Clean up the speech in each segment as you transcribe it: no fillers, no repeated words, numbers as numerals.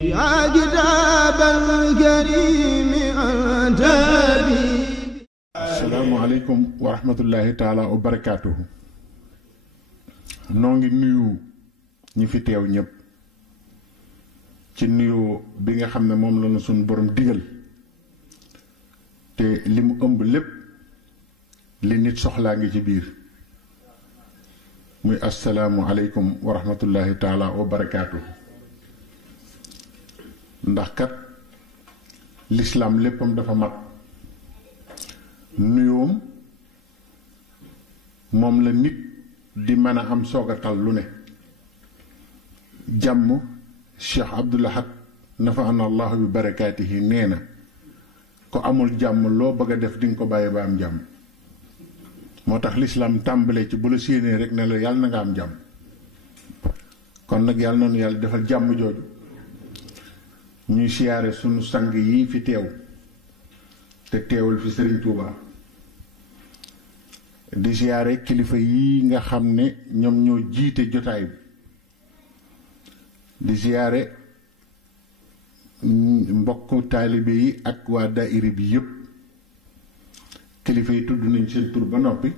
يا كتاب الكريم أنت بي. السلام عليكم ورحمة الله تعالى وبركاته. نونغي نيو ñi fi teew ñëpp ci nuyoo bi nga xam ne moom la na suñu borom digal te li mu ëmb lépp li nit soxlaa ngi ci biir muy assalaamu aleykum wa rahmatullahi taala wa barakaatu. ndax kat lislaam léppam dafa mat nuyoom moom la nit di mën a am soogatal lu ne jàmm Cheikh Abdul Ahad nafaana allahu bi barakaatihi nee na ko amul jàmm loo bëgg a def dinga ko bàyyi ba am jàmm moo tax lislaam tàmbalee ci bu la séenee rek ne la yàlla na nga am jàmm kon nag yàlla noonu yàlla defal jàmm jooju ñuy siyaare sunu sang yi fi teew te teewul fi Serigne Touba di siyaare kilifa yi nga xam ne ñoom ñoo jiite jotaay bi di siyaare mbokk taalibe yi ak waa daayira bi yépp kilifa yi tudd nañ seen tur ba noppi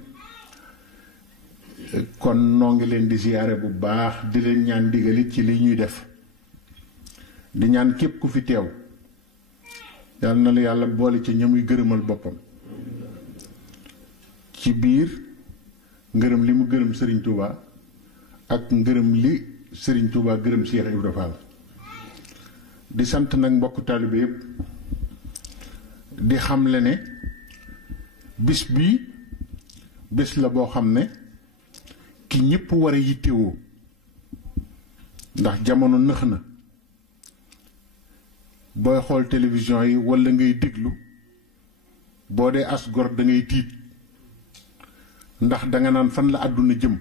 kon noo ngi leen di siyaare bu baax di leen ñaan digalit ci li ñuy def di ñaan képp ku fi teew yàlla na la yàlla boole ci ñamuy gërëmal boppam ci biir ngërëm li mu gërëm Serigne Touba ak ngërëm li Serigne Touba gërëm Cheikh Ibrahima Fall di sant nag mbokk taalibe yépp di xamle ne bis bii bés la boo xam ne ki ñépp war a yittewoo ndax jamono nëx na booy xool télévision yi walla ngay déglu boo dee as gor da ngay tiit ndax danga naan fan la àdduna jëm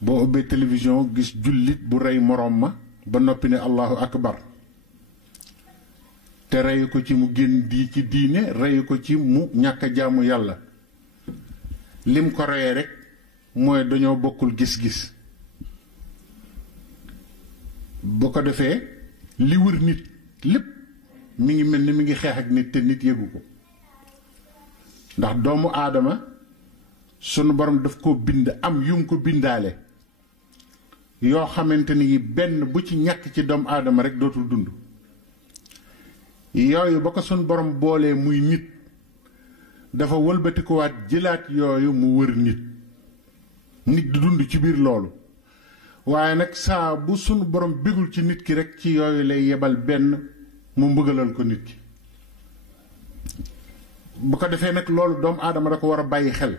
boo ubbee télévision gis jullit bu rey moroom ma ba noppi ne allahu akbar te rey ko ci mu génn di ci diine rey ko ci mu ñàkk a jaamu yàlla lim ko reyee rekk mooy dañoo bokkul gis-gis bu ko defee li wër nit lépp mi ngi mel ni mi ngi xeex ak nit te nit yëgu ko ndax doomu aadama sunu borom daf ko bind am yum ko bindaale yoo xamante ni benn bu ci ñàkk ci doomu aadama rek dootul dund yooyu ba ko sunu borom boolee muy nit dafa wëlbatikuwaat jëlaat yooyu mu wër nit nit di dund ci biir loolu waaye nag saa bu sunu borom bégul ci nit ki rek ci yooyu lay yebal benn mu mbëggalal ko nit ki bu ko defee nag loolu doomu aadama da ko war a bàyyi xel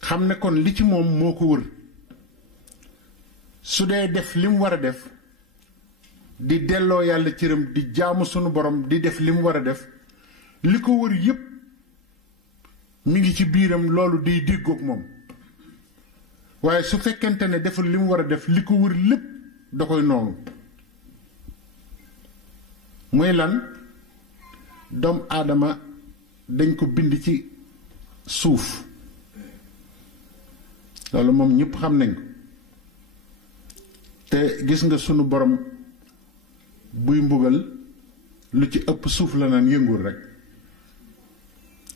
xam ne kon li ci moom moo ko wër su dee def li mu war a def di delloo yàlla cëram di jaamu sunu borom di def li mu war a def li ko wër yépp mi ngi ci biiram loolu day déggoog moom waaye su fekkente ne deful li mu war a def li ko wër lépp da koy noonu muy lan doomu aadama dañ ko bind ci suuf loolu moom ñépp xam nañ ko te gis nga sunu borom buy mbugal lu ci ëpp suuf la naan yëngul rekk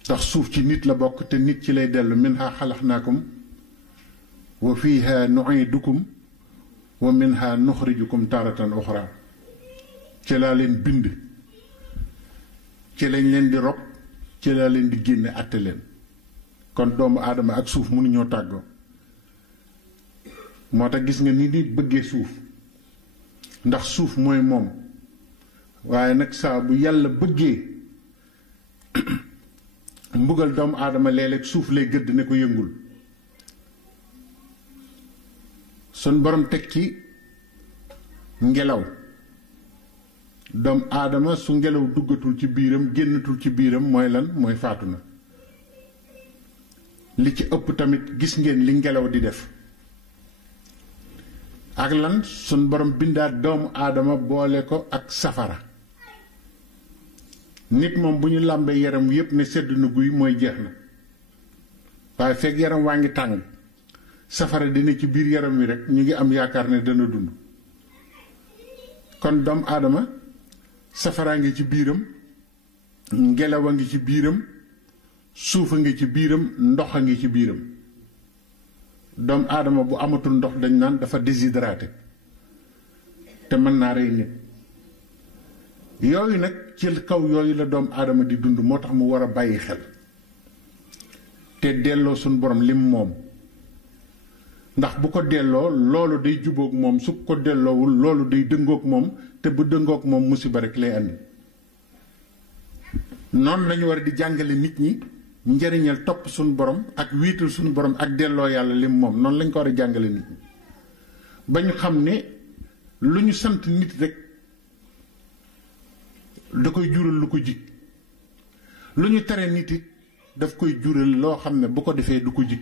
ndax suuf ci nit la bokk te nit ci lay dellu minha xalaxnaakum wa fiha nu'idukum wa minha nuxrijukum taratan uxra ci laa leen bind ci lañ leen di rob ci laa leen di génne àtte leen kon doomu aadama ak suuf mënuñoo tàggoo moo tax gis nga ni nit bëggee suuf ndax suuf mooy moom waaye nag saa bu yàlla bëggee mbugal doomu aadama léeg-léeg suuf lay gëdd ne ko yëngul sun borom teg ci ngelaw doomu aadama su ngelaw duggatul ci biiram génnatul ci biiram mooy lan mooy faatu na li ci ëpp tamit gis ngeen li ngelaw di def ak lan sun borom bindaat doomu aadama boole ko ak safara nit moom bu ñu làmbee yaram yépp ne sedd na guy mooy jeex na waaye fekk yaram waa ngi tàng safara dina ci biir yaram wi rek ñu ngi am yaakaar ne dana dund kon doomu aadama safaraa ngi ci biiram, ngelaw a ngi ci biiram, suuf a ngi ci biiram, ndox a ngi ci biiram. doomu aadama bu amatul ndox dañ naan dafa déshydraté te mën naa rey nit. yooyu nag ci kaw yooyu la doomu aadama di dund, moo tax mu war a bàyyi xel te delloo suñ borom lim moom. ndax bu ko delloo loolu day jubóog moom, su ko delloowul loolu day dëngoog moom, te bu dëngoog moom musiba rek lay andi. noonu lañu war di jàngale nit ñi njariñal topp suñu borom ak wiital suñu borom ak delloo yàlla lim moom. noonu lañ ko war a jàngale nit ñi ba ñu xam ne lu ñu sant nit rek da koy jural lu ko jig, lu ñu tere nit it daf koy jural loo xam ne bu ko defee du ko jig.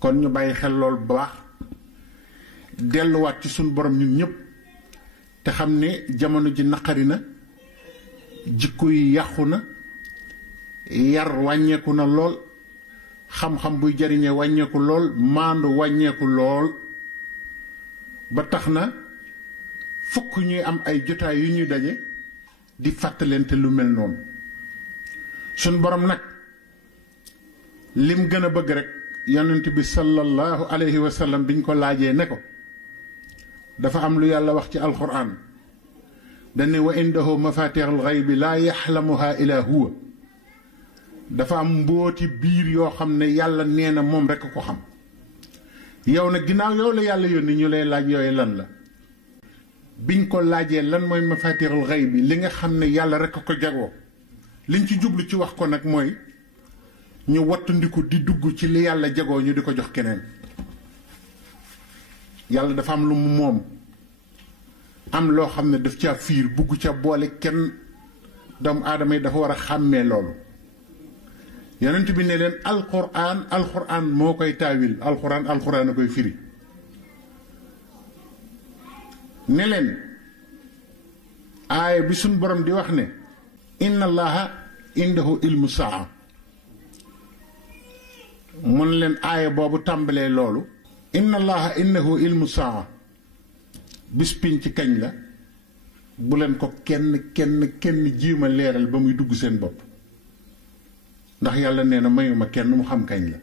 kon ñu bàyyi xel lool bu baax, delluwaat ci suñu borom ñun ñëpp te xam ne jamono ji naqari na, jikko yi yàqu na, yar wàññeeku na lool, xam-xam buy jariñee wàññeeku lool, maandu wàññeeku lool, ba tax na fokk ñuy am ay jotaay yu ñuy daje di fàttalente lu mel noonu. suñ borom nag lim gën a bëgg rek yonent bi sallallahu alayhi wa sallam biñ ko laajee ne ko dafa am lu yàlla wax ci alquran dane wa indahu mafatihul ghaybi laa yaxlamuha ila huwa. dafa am mbooti biir yoo xam ne yàlla nee na moom rek ko xam. yow nag ginnaaw yow la yàlla yónni ñu lay laaj yooyu lan la. biñ ko laajee lan mooy mafatihul ghaybi li nga xam ne yàlla rek ko jagoo, liñ ci jublu ci wax ko nag mooy ñu wattandiku di dugg ci li yàlla jagoo ñu di ko jox keneen. yàlla dafa am lu mu moom, am loo xam ne daf caa fiir bugg ca boole kenn. doomu aadama yi dafa war a xàmmee loolu. yonent bi ne leen alquran moo koy taawil, alquran a koy firi. ne leen aaya bi suñ borom di wax ne inna allaha indahu ilmu saa, mun leen aaya boobu tàmbalee loolu. inna allaha indahu ilmu saa bis piñ ci kañ la, bu leen ko kenn jiima leeral ba muy dugg seen bopp, ndax yàlla nee na mayuma kenn mu xam kañ la.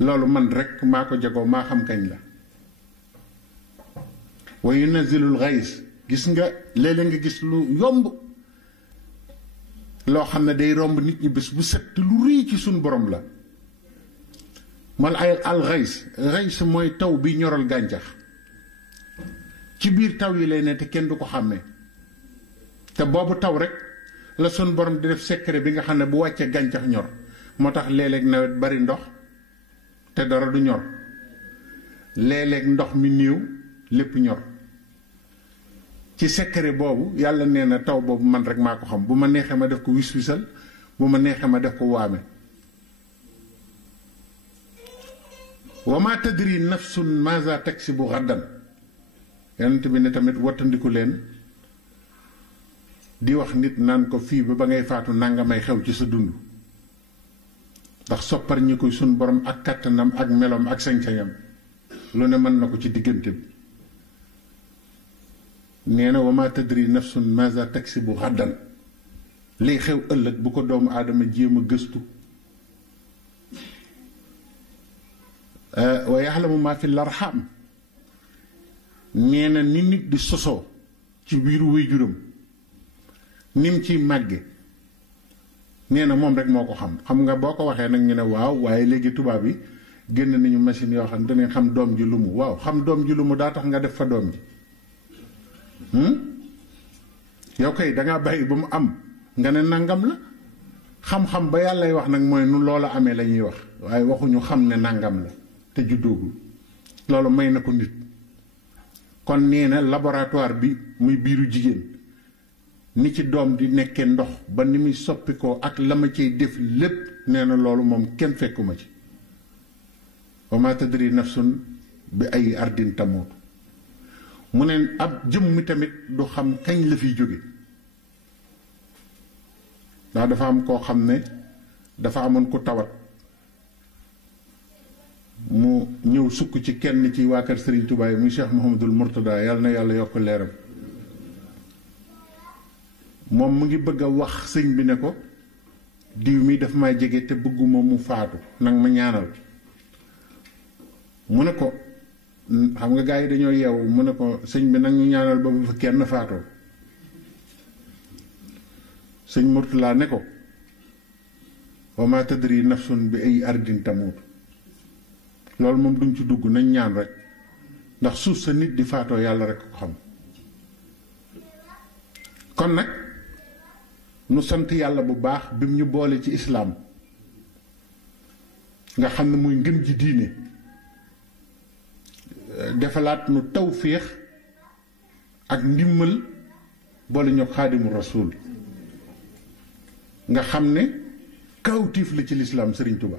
loolu man rek maa ko jagoo, maa xam kañ la. wa yunazzilul ghays, gis nga léeg-léeg nga gis lu yomb loo xam ne day romb nit ñi bés bu set lu rëy ci suñ borom la. mal ay al ghays mooy taw bi ñoral gàncax. ci biir taw yi lay ne te kenn du ko xàmmee, te boobu taw rek la suñ borom di def secret bi nga xam ne bu wàccee gàncax ñor. moo tax léeg-léeg nawet bari ndox te dara du ñor, léeg-léeg ndox mi néew lépp ñor. ci secret boobu yàlla nee na taw boobu man rek maa ko xam. bu ma neexee ma def ko wis-wisal, bu ma neexee ma def ko waame. wa ma tadri nafsun maza taksibu ghadan. yonent bi ne tamit wattandiku leen di wax nit naan ko fii ba ngay faatu nanga may xew ci sa dund. ndax soppar ñi koy sun borom ak kàttanam ak meloom ak sañ-sañam lu ne mën na ko ci diggante bi. nee na wa ma tadri nafsun maza taksibu ghadan, liy xew ëllëg bu ko doomu aadama jéem a gëstu. wa yaxlamu ma fi larham, nee na ni nit di sosoo ci biiru waajuram nim ciy màgge, nee na moom rek moo ko xam. xam nga boo ko waxee nag ñu ne waaw waaye léegi tubaab yi génn nañu machine yoo xam ne danañ xam doom ji lu mu. waaw xam doom ji lu mu daa tax nga def fa doom ji. yow kay dangaa bàyyi ba mu am nga ne nangam la. xam-xam ba yàllay wax nag mooy nu loola amee la ñuy wax, waaye waxuñu xam ne nangam la te juddoogul. loolu may na ko nit. kon nee na laboratoire bi muy biiru jigéen ni ci doom di nekkee ndox ba ni muy soppi ko ak la ma ciy def lépp, nee na loolu moom kenn fekkuma ci. wa ma tadri nafsun bi ay ardin tamuut. mu ne ab jëm mi tamit du xam kañ la fiy jóge. ndax dafa am koo xam ne dafa amoon ku tawat mu ñëw sukk ci kenn ci waa kër Serigne Touba yi muy Cheikh Mouhamadul Mourtada yàlla na yàlla yokk leeram moom mu ngi bëgg a wax sëñ bi ne ko diw mi daf may jege te bëgguma mu faatu nag ma ñaanal mu ne ko xam nga gars yi dañoo yeewu mu ne ko sëñ bi nag ñu ñaanal ba bu fa kenn faatoo sëñ Mourtada ne ko wa ma tadri nafsun bi ay ardin tamut loolu moom duñ ci dugg nañ ñaan rek ndax suuf sa nit di faatoo yàlla rek ko xam kon nag nu sant yàlla bu baax bi mu ñu boole ci islaam nga xam ne muy ngën ji diine defalaat nu tawféex ak ndimmal boole ñu xaadimu rasuul nga xam ne kawtiif la ci lislaam Serigne Touba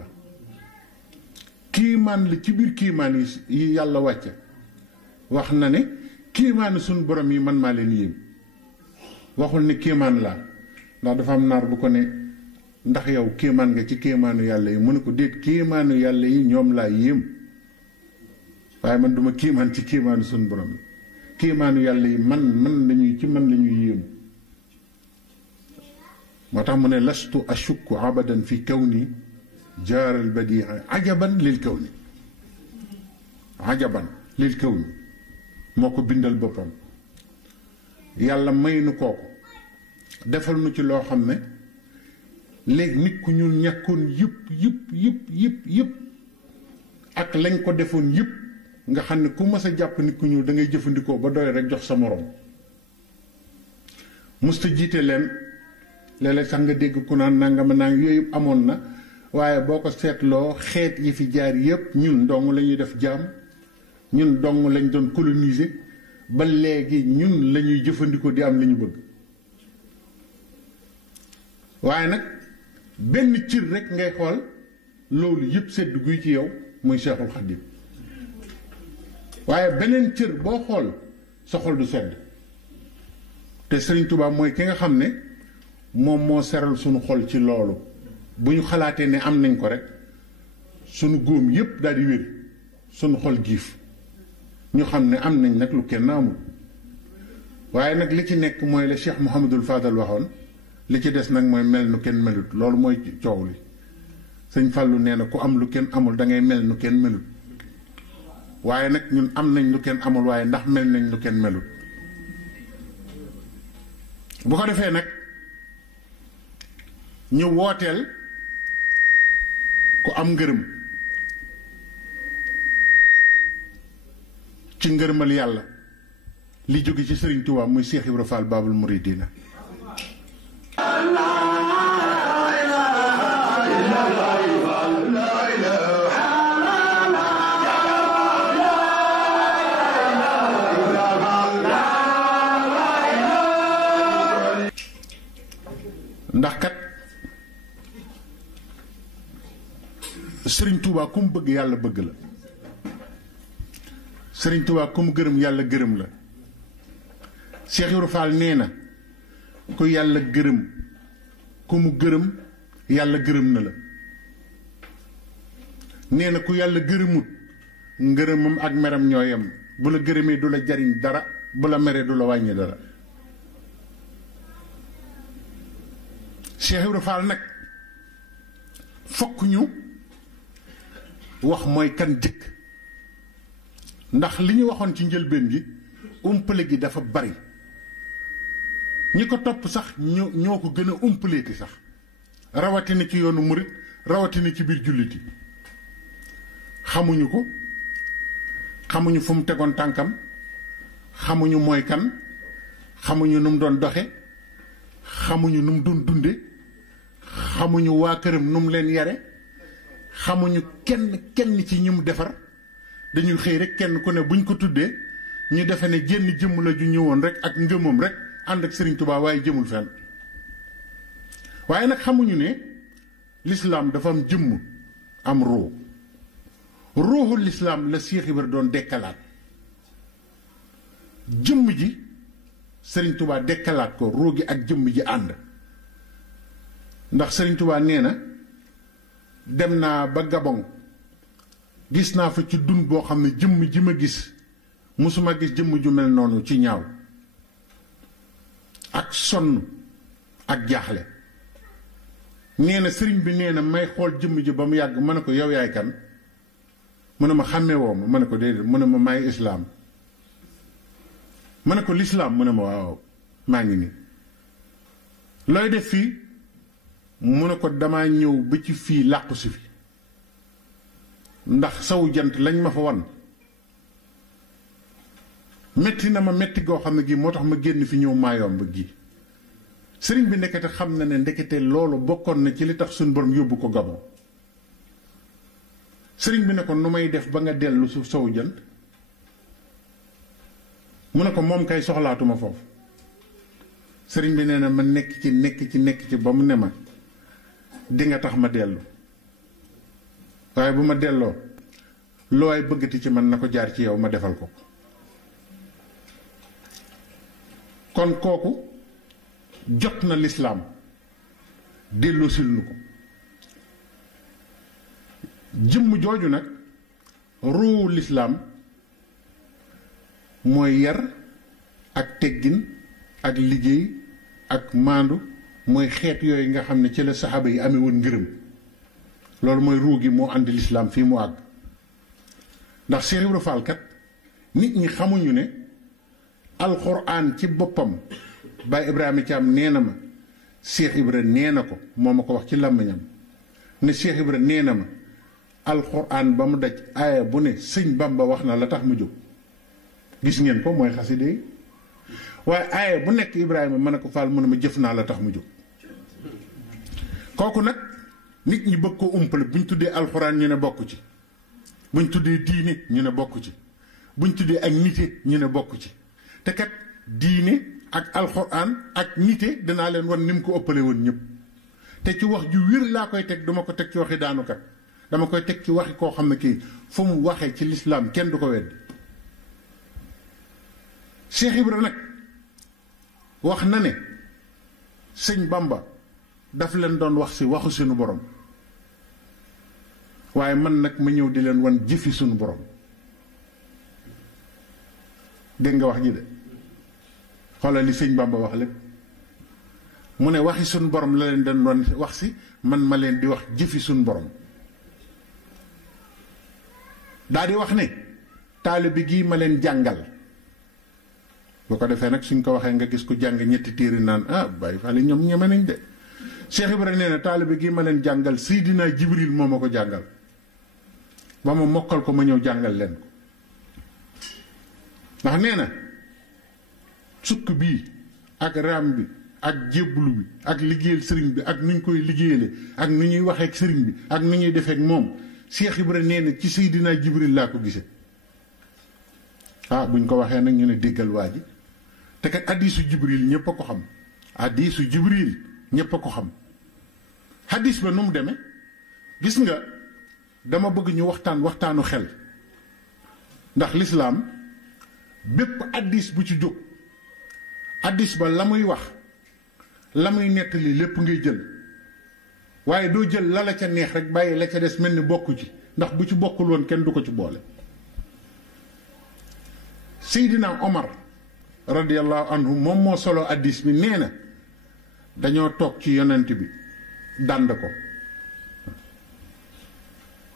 kiimaan la ci biir kiimaan yi yàlla wàcce wax na ne kiimaani suñ borom yi man maa leen yéem waxul ne kiimaan laa ndax dafa am naar bu ko ne ndax yow kiimaan nga ci kiimaanu yàlla yi mu ne ko déet kiimaanu yàlla yi ñoom laa yéem waaye man duma kiimaan ci kiimaanu suñ borom yi kiimaanu yàlla yi man lañuy yéem moo tax mu ne lastu ashukku abadan fi kawni jaaral badii ajaban lil kawni ajaban lil kawni moo ko bindal boppam yàlla may nu kooku defal nu ci loo xam ne léegi nit ku ñuul ñàkkoon yëpp ak lañ ko defoon yëpp nga xam ne ku mës a jàpp nit ku ñuul da ngay jëfandikoo ba doy rek jox sa moroom musta jiite leen léeg-léeg sax nga dégg ku naan nangama nang yooyu amoon na waaye boo ko seetloo xeet yi fi jaar yépp ñun dong la ñuy def jaam ñun dong lañ doon coloniser ba léegi ñun la ñuy jëfandikoo di am li ñu bëgg waaye nag benn cër rek ngay xool loolu yépp sedd guy ci yow muy Cheikhul Khadim waaye beneen cër boo xool sa xol du sedd te Serigne Touba mooy ki nga xam ne moom moo seral sunu xol ci loolu bu ñu xalaatee ne am nañ ko rek sunu góom yépp daal di wér sunu xol giif ñu xam ne am nañ nag lu kenn amul waaye nag li ci nekk mooy la Cheikh Mouhamadul Fadal waxoon li ci des nag mooy mel nu kenn melut loolu mooy coow li sëñ Fallou nee na ku am lu kenn amul da ngay mel nu kenn melut waaye nag ñun am nañ lu kenn amul waaye ndax mel nañ lu kenn melut bu ko defee nag ñu wooteel ku am ngërëm ci ngërëmal yàlla li jóge ci Serigne Touba muy Cheikh Ibrahima Fall Babul Mouridina ndax kat Serigne Touba ku mu bëgg yàlla bëgg la Serigne Touba ku mu gërëm yàlla gërëm la Cheikh Ibrahima Fall nee na ku yàlla gërëm ku mu gërëm yàlla gërëm na la nee na ku yàlla gërëmut ngërëmam ak meram ñoo yem bu la gërëmee du la jariñ dara bu la meree du la wàññi dara Cheikh Ibrahima Fall nag fokk ñu wax mooy kan jëkk ndax li ñu waxoon ci njëlbeen gi umpale gi dafa bari ñi ko topp sax ñoo ko gën a umpaleeti sax rawatina ci yoonu murit rawatina ci biir jullit yi xamuñu ko xamuñu fu mu tegoon tànkam xamuñu mooy kan xamuñu nu mu doon doxe xamuñu nu mu doon dunde xamuñu waa këram nu mu leen yare xamuñu kenn ci ñi mu defar dañuy xëy rek kenn ku ne buñ ko tuddee ñu defe ne jenn jëmm la ju ñëwoon rek ak ngëmam rek ànd ak Serigne Touba waaye jëmul fenn waaye nag xamuñu ne lislaam dafa am jëmm am ruuxu lislaam la Cheikh Ibra doon dekkalaat jëmm ji Serigne Touba dekkalaat ko ruu gi ak jëmm ji ànd ndax Serigne Touba nee na dem naa ba Gabon gis naa fa ci dund boo xam ne jëmm ji ma gis musuma gis jëmm ju mel noonu ci ñaaw ak sonn ak jaaxle. nee na sëriñ bi nee na may xool jëmm ji ba mu yàgg ma ne ko yow yaay kan mu ne ma xàmmee woo ma ma ne ko déedéet mu ne ma maay islaam ma ne ko lislaam mu ne ma waaw maa ngi nii. looy def fii mu ne ko damaa ñëw ba ci fii làqu si fi ndax sawu jant lañ ma fa wan metti na ma metti goo xam ne gii moo tax ma génn fi ñëw maayomb gi. sëriñ bi ndekete xam na ne ndekete loolu bokkoon na ci li tax suñu borom yóbbu ko Gabon. sëriñ bi ne ko nu may def ba nga dellu su sowu jant mu ne ko moom kay soxlaatuma foofu. sëriñ bi nee na ma nekk ci ba mu ne ma di nga tax ma dellu waaye bu ma delloo loo ay bëggati ci man na ko jaar ci yow ma defal ko. kon kooku jot na lislaam delloosil nu ko. jëmm jooju nag ruu lislaam mooy yar ak teggin ak liggéey ak maandu mooy xeet yooyu nga xam ne ci la saxaaba yi amee woon ngërëm. loolu mooy ruu gi moo andi lislaam fii mu àgg. ndax Cheikh Ibra Fall kat nit ñi xamuñu ne alxuraan ci boppam Baye Ibrahima Thiam nee na ma Cheikh Ibra nee na ko moo ma ko wax ci làmmiñam ne Cheikh Ibra nee na ma alxuraan ba mu daj aaya bu ne sëñ Bamba wax na la tax mu jóg. gis ngeen ko mooy xaside yi waaye aaya bu nekk Ibrahima ma ne ko Fall mu ne ma jëf naa la tax mu jóg. kooku nag nit ñi bëgg koo umpale buñ tuddee alxuraan ñu ne bokk ci buñ tuddee diine ñu ne bokk ci buñ tuddee ak nite ñu ne bokk ci te kat diine ak alxuraan ak nite danaa leen wan ni mu ko ëppale woon ñëpp. te ci wax ju wér laa koy teg duma ko teg ci waxi daanukat dama koy teg ci waxi koo xam ne kii fu mu waxee ci lislaam kenn du ko weddi. Cheikh Ibra nag wax na ne sëñ Bamba daf leen doon wax si waxu suñu borom waaye man nag ma ñëw di leen wan jëfi suñu borom. dégg nga wax ji de xoolal li sëñ Bamba wax lépp mu ne waxi suñu borom la leen doon wax si man ma leen di wax jëfi suñu borom. daa di wax ne taalibe gii ma leen jàngal boo ko defee nag suñ ko waxee nga gis ku jàng ñetti téere naan ah Baye Fall ñoom ñeme nañ de. Cheikh Ibrahima nee na taalibe gii ma leen jàngal Seydina Jibril moo ma ko jàngal ba ma mokkal ko ma ñëw jàngal leen ko. ndax nee na sukk bii ak raam bi ak jébbulu bi ak liggéeyal sëriñ bi ak nu ñu koy liggéeyale ak nu ñuy waxee ak sëriñ bi ak nu ñuy defee ak moom Cheikh Ibrahima nee na ci Seydina Jibril laa ko gisee. ah buñ ko waxee nag ñu ne déggal waa ji te kat hadiisu Jibril ñëpp a ko xam. hadiisu Jibril ñëpp a ko xam. hadiis ba nu mu demee gis nga dama bëgg ñu waxtaanu xel ndax lislaam bépp hadiis bu ci jóg hadiis ba la muy wax la muy nettali lépp ngay jël waaye doo jël la ca neex rek bàyyi la ca des mel ni bokku ci ndax bu ci bokkul woon kenn du ko ci boole. Seydina Omar radiyallahu anhu moom moo solo hadiis bi nee na dañoo toog ci yonent bi dànd ko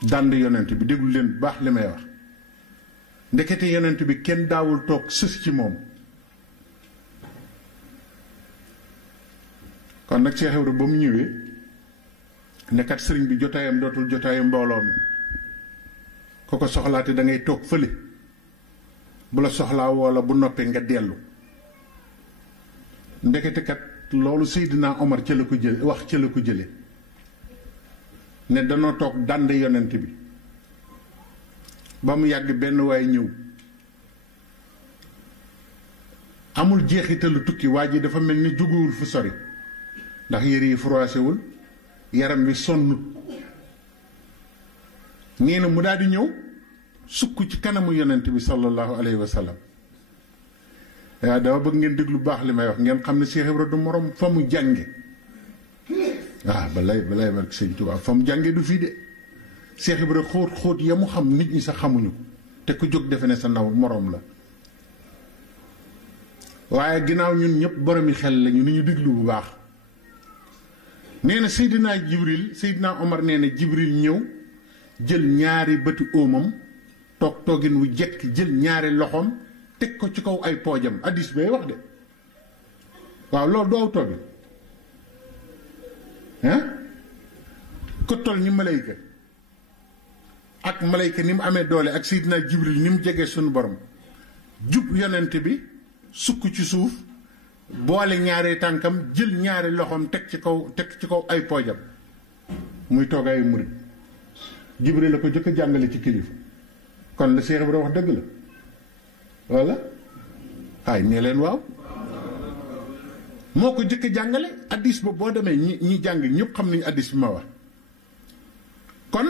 dànd yonent bi déglu leen bu baax li may wax ndekete yonent bi kenn daawul toog sës ci moom. kon nag Cheikh Ibra ba mu ñëwee nekkat sëriñ bi jotaayam dootul jotaayam mbooloo mi ko ko soxlaate da ngay toog fële bu la soxlaa walla bu noppee nga dellu. ndekete kat loolu Seydina Omar ca la ko jële wax ca la ko jële ne danoo toog dànd yonent bi ba mu yàgg benn waay ñëw amul jeexitalu tukki waa ji dafa mel ni jógewul fu sori ndax yére yi froissé wul yaram wi sonnut nee na mu daal di ñëw sukk ci kanamu yonent bi sallallahu alayhi wa sallam. waaw dama bëgg ngeen déglu baax li may wax ngeen xam ne Cheikh Ibra du morom fa mu jànge balay barke Sëñ Touba fa mu jànge du fii de Cheikh Ibra xóot ya mu xam nit ñi sax xamuñu ko te ku jóg defe ne sa naw moroom la waaye ginnaaw ñun ñëpp boromi xel lañu ni ñu diglu bu baax nee na Seydina Omar nee na Jibril ñëw jël ñaari bëti óomam toogin wu jekk jël ñaari loxoom teg ko ci kaw ay poojam addis bay wax de waaw loolu doo aw toogin ko toll ni malayka ak malayka ni mu amee doole ak Seydina Jibril ni mu jegee suñu borom jub yonent bi sukk ci suuf boole ñaari tànkam jël ñaari loxoom teg ci kaw ay poojam muy toogaayu murit Jibril la ko jëkk a jàngale ci kilifa kon la Cheikh Ibra wax dëgg la walla ay nee leen waaw moo ko jëkk a jàngale addis ba boo demee ñi jàng ñëpp xam nañu addis bi ma wax kon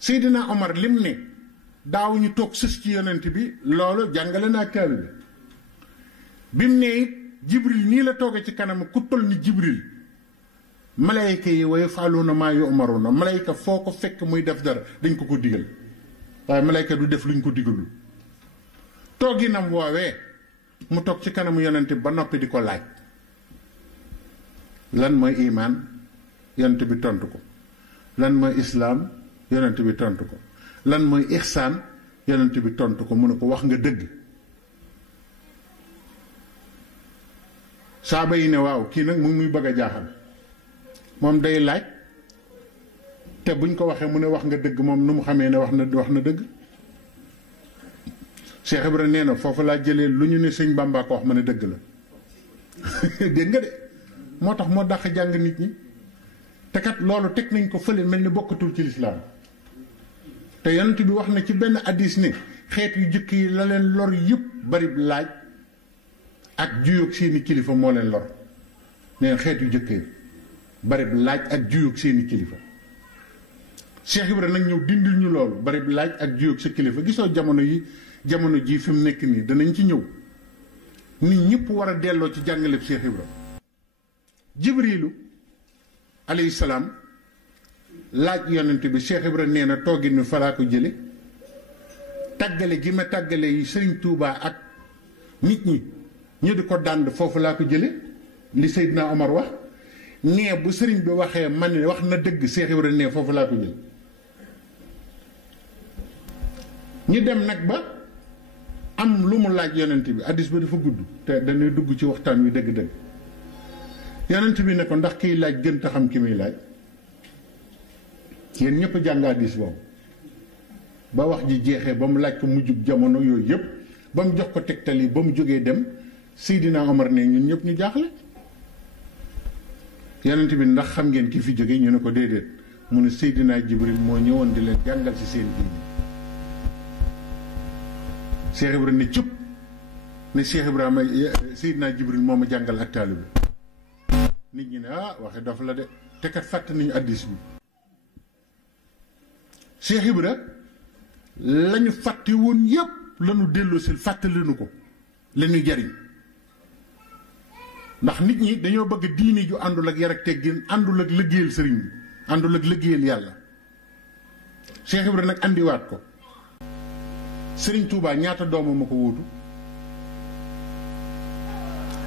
Seydina Omar lim ne daawuñu toog sës ci yonent bi loolu jàngale naa kaabi bi mu ne it Jibril nii la tooge ci kanam ku toll ni Jibril malayka yi wa yaf'aluuna maa yu'maruuna malayka foo ko fekk muy def dara dañ ko digal waaye malayka du def luñ ko digalul tooginam woowee mu toog ci kanamu yonent bi ba noppi di ko laaj lan mooy imaan yonent bi tontu ko lan mooy islaam yonent bi tontu ko lan mooy ihsaan yonent bi tontu ko mu ne ko wax nga dëgg saaba yi ne waaw kii nag mu muy bëgg a jaaxal moom day laaj te buñ ko waxee mu ne wax nga dëgg moom nu mu xamee ne wax na dëgg Cheikh Ibra nee na foofu laa jëlee lu ñu ne sëñ Bamba ko wax ma ne dëgg la dégg nga de moo tax moo dàq jàng nit ñi te kat loolu teg nañ ko fële mel ni bokkatul ci lislaam te yonent bi wax na ci benn hadiis ne xeet yu jëkk yi la leen lor yëpp bari laaj ak juyoog seeni kilifa moo leen lor nee xeet yu jëkk yi bari laaj ak juyoog seeni kilifa Cheikh Ibra nag ñëw dindil ñu loolu bari laaj ak juyoog sa kilifa gisoo jamono jii fi mu nekk nii danañ ci ñëw nit ñëpp war a delloo ci jàngaleeb Cheikh Ibra Jibrilu alayhi salaam laaj yonent bi Cheikh Ibra nee na toogin mi falaa ko jële tàggale gi ma tàggale yi Serigne Touba ak nit ñi ñu di ko dànd foofu laa ko jële li Seydina Omar wax nee bu sëriñ bi waxee man ne wax na dëgg Cheikh Ibra nee foofu laa ko jële ñu dem nag ba am lu mu laaj yonent bi addis ba dafa gudd te dañuy dugg ci waxtaan wi dëgg-dëgg yonent bi ne ko ndax kiy laaj gën ta xam ki muy laaj yéen ñëpp jàng addis boobu ba wax ji jeexee ba mu laaj ko mujjub jamono yooyu yëpp ba mu jox ko tegtal yi ba mu jógee dem Seydina Omar ne ñun ñëpp ñu jaaxle yonent bi ndax xam ngeen ki fi jóge ñu ne ko déedéet mu ne Seydina Jibril moo ñëwoon di leen jàngal ci seen diine Cheikh Ibra ne cëpp ne Cheikh Ibrahima Seydina Jibril moo ma jàngal ak taalibe bi nit ñi ne waxe dof la de te kat fàtt nañu addis bi Cheikh Ibra lañu fàtte woon yépp lañu delloosil fàttalinu ko lañu jariñ ndax nit ñi dañoo bëgg diine ju àndul ak yar ak teggin àndul ak liggéeyal sëriñ bi àndul ak liggéeyal yàlla Cheikh Ibra nag andiwaat ko Serigne Touba ñaata doomam ma ko wuutu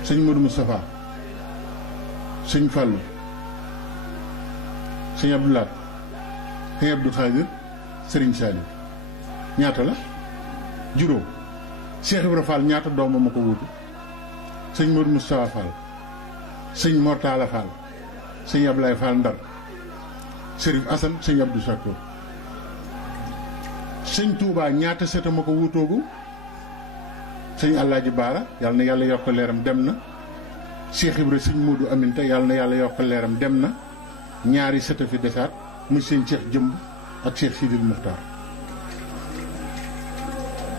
sëñ Modou Moustapha sëñ Fallou sëñ Abdoulaye sëñ Abdou Khadir Serigne Saliou ñaata la juróom Cheikh Ibra Fall ñaata doomam ma ko wuutu sëñ Modou Moustapha Fall sëñ Mortala Fall sëñ Ablaye Fall Ndar Serif Assane sëñ Abdou Sakkour sëñ Touba ñaata sëta ma ko wuutoogu sëñ Alaaji Baara yàlla na yàlla yokk leeram dem na Cheikh Ibra sëñ Modou Aminta yàlla na yàlla yokk leeram dem na ñaari sëta fi desaat muy sëñ Cheikh Jëmb ak Cheikh Sidil Muxtaar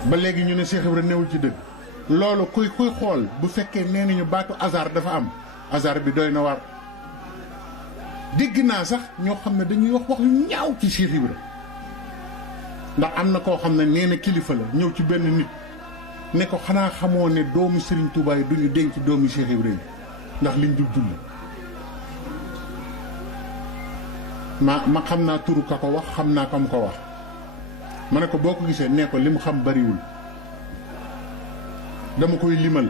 ba léegi ñu ne Cheikh Ibra newul ci dëgg loolu kuy xool bu fekkee nee nañu baatu hasard dafa am hasard bi doy na war dégg naa sax ñoo xam ne dañuy wax yu ñaaw ci Cheikh Ibra ndax am na koo xam ne nee na kilifa la ñëw ci benn nit ne ko xanaa xamoo ne doomu Serigne Touba yi duñu denc doomu Cheikh Ibra yi ndax liñ dul julli ma xam naa turu ka ko wax xam naa kam ko wax ma ne ko boo ko gisee nee ko li mu xam bariwul dama koy limal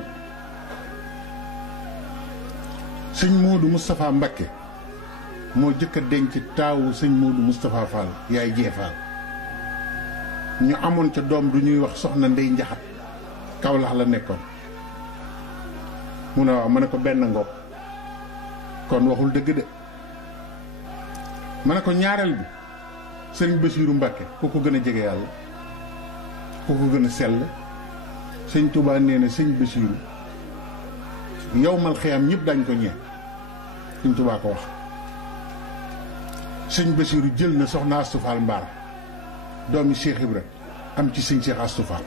sëñ Modou Moustapha Mbacké moo jëkk a denc taawu sëñ Modou Moustapha Fall yaay jee Fall ñu amoon ca doom du ñuy wax soxna Ndey Njaxat Kawlax la nekkoon mu ne waaw ma ne ko benn ngoog kon waxul dëgg de ma ne ko ñaareel bi sëriñ Bassirou Mbacké ku ko gën a jege yàlla ku ko gën a sell sëñ Touba nee na sëñ Bassirou yowmal xiyam ñëpp dañ ko ñee sëñ Touba ko wax sëñ Bassirou jël na soxna Astou Fall Mbaar doomi Cheikh Ibra am ci sëñ Cheikh Astou Fall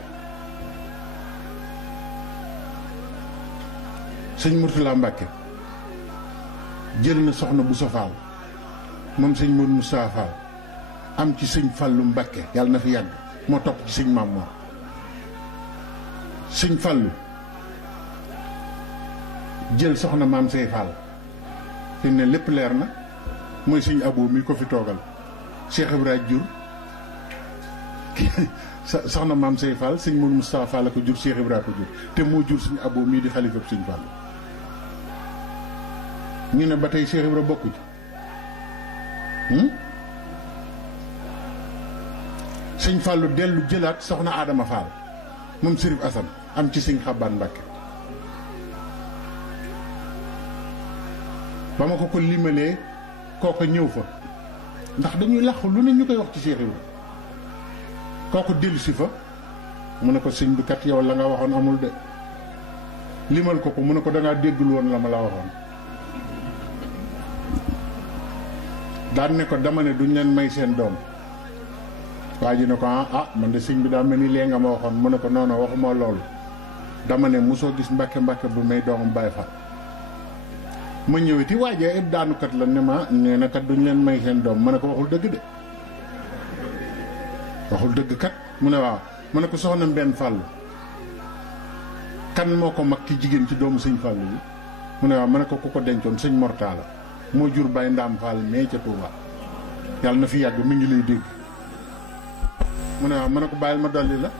sëñ Mourtala Mbacké jël na soxna Bousso Fall moom sëñ Modou Moustapha Fall am ci sëñ Fallou Mbacké yàlla na fi yàgg moo topp ci sëñ Mame Mor sëñ Fallou jël soxna Mame Sey Fall fi ne lépp leer na mooy sëñ Abo mi ko fi toogal Cheikh Ibrahima jur soxna Mame Sey Fall sëñ Modou Moustapha Fall la ko jur Cheikh Ibrahima ko jur te moo jur sëñ Abo mii di xalifa sëñ Fallou ñu ne ba tey Cheikh Ibrahima bokku ci sëñ Fallou dellu jëlaat soxna Adama Fall moom Sërif Assane am ci sëñ Xabbaan Mbacké ba ma ko limalee kooka ñëw fa ndax dañuy làqu lu ne ñu koy wax ci Cheikh Ibrahima kooku dellu si fa mu ne ko sëñ bi kat yow la nga waxoon amul de limal ko mu ne ko dangaa déggul woon la ma la waxoon daan ne ko dama ne duñ leen may seen doom waa ji ne ko man de sëñ bi daa mel ni lee nga ma waxoon mu ne ko non non waxuma loolu dama ne mosoo gis Mbacké bu may doomam Baye Fall ma ñëweti waajee it daanukat la ne ma nee na kat duñ leen may seen doom ma ne ko waxul dëgg de waxul dëgg kat mu ne waaw mu ne ko soxna Mbenn Fall kan moo ko mag ci jigéen ci doomu sëñ Fall bi mu ne waaw ma ne ko ku ko dencoon sëñ Mortala moo jur Baye Ndam Fall mais ca Touba yàlla na fi yàgg mi ngi lay dégg mu ne waaw ma ne ko bàyyil ma dolli la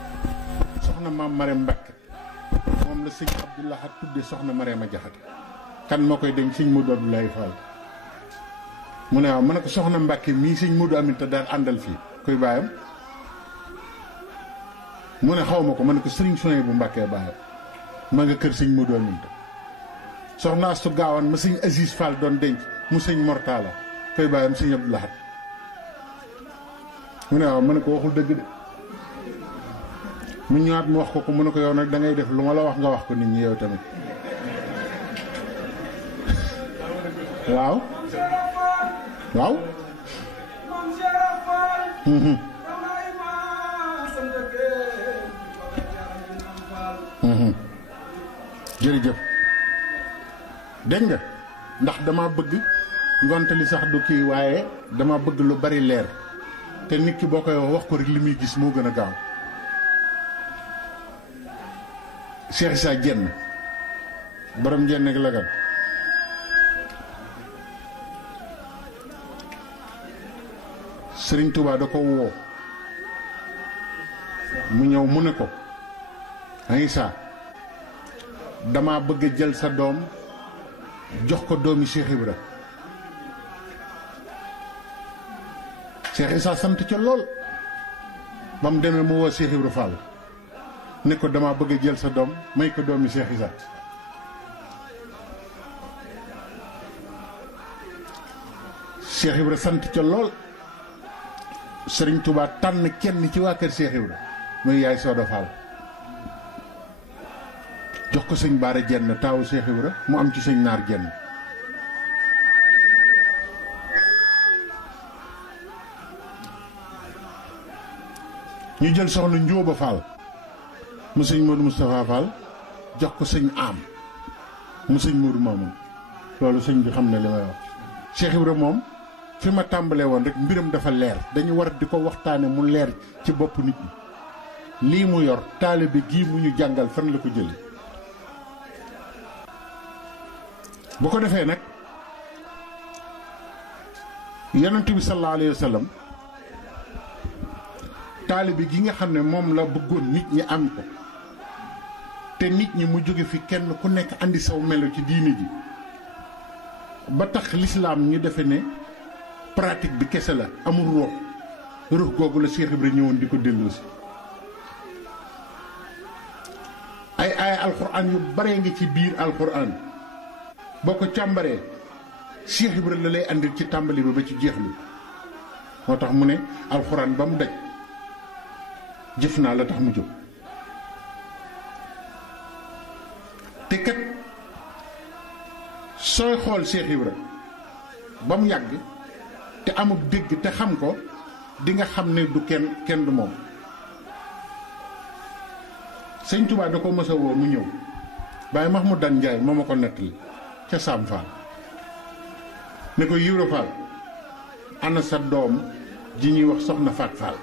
soxna maam Marème Mbacké moom la sëñ Abdoulahat tudde soxna Marème a Jaxate kan moo koy denc sëñ Modou Abdoulaye Fall mu ne waaw ma ne ko soxna Mbacké mii sëñ Modou Aminta daan àndal fii koy bàyyam mu ne xaw ma ko ma ne ko sëriñ Soye bu Mbacké bàyyam ma nga kër sëñ Modou Aminta soxna Astu Gaawan ma sëñ Aziz Fall doon denc mu sëñ Mortala koy bàyyam sëñ Abdoulahat mu ne waaw ma ne ko waxul dëgg de mu ñëwaat mu wax ko mu ne ko yow nag da ngay def lu ma la wax nga wax ko nit ñi yow tamit waaw waaw jërëjëf dégg nga ndax dama bëgg ngonte li sax du kii waaye dama bëgg lu bari leer te nit ki boo koy wax ko rek li muy gis moo gën a gaaw Cheikh Issa Diène borom Diène ak Lagan Serigne Touba da ko woo mu ñëw mu ne ko Issa dama bëgg a jël sa doom jox ko doomi Cheikh Ibra Cheikh Issa sant ca lool ba mu demee mu woo Cheikh Ibra Fall ne ko dama bëgg a jël sa doom may ko doomi Cheikh Issa Cheikh Ibra sant ca lool Serigne Touba tànn kenn ci waa kër Cheikh Ibra muy yaay Soda Fall jox ko sëñ Baara Jenn taawu Cheikh Ibra mu am ci sëñ Naar Jenn ñu jël soxna Njóoba Fall mu sëñ Modou Moustapha Fall jox ko sëñ Am mu sëñ Modou Mamoun loolu sëñ bi xam na li may wax Cheikh Ibra moom fi ma tàmbalee woon rek mbiram dafa leer dañu war di ko waxtaane mu leer ci bopp nit ñi lii mu yor taalibe gii mu ñu jàngal fan la ko jële bu ko defee nag yonent bi sallallahu alayhi wa sallam taalibi gi nga xam ne moom la bëggoon nit ñi am ko te nit ñi mu jóge fi kenn ku nekk andi saw melo ci diini ji ba tax lislaam ñu defe ne pratique bi kese la amul ruux googu la Cheikh Ibrahima ñëwoon di ko delloosi ay alxuraan yu bare ngi ci biir alxuraan boo ko càmbaree Cheikh Ibrahima la lay andil ci tàmbali bi ba ci jeexlu moo tax mu ne alxuraan ba mu daj jëf naa la tax mu jóg te kat sooy xool Cheikh Ibrahima ba mu yàgg te amul dégg te xam ko di nga xam ne du kenn du moom sëñ Touba da ko mës a woo mu ñëw Baye Mahmoudane Ndiaye moo ma ko nettali ca Sam Fall ne ko Ibra Fall ana sa doom ji ñuy wax soxna Faat Fall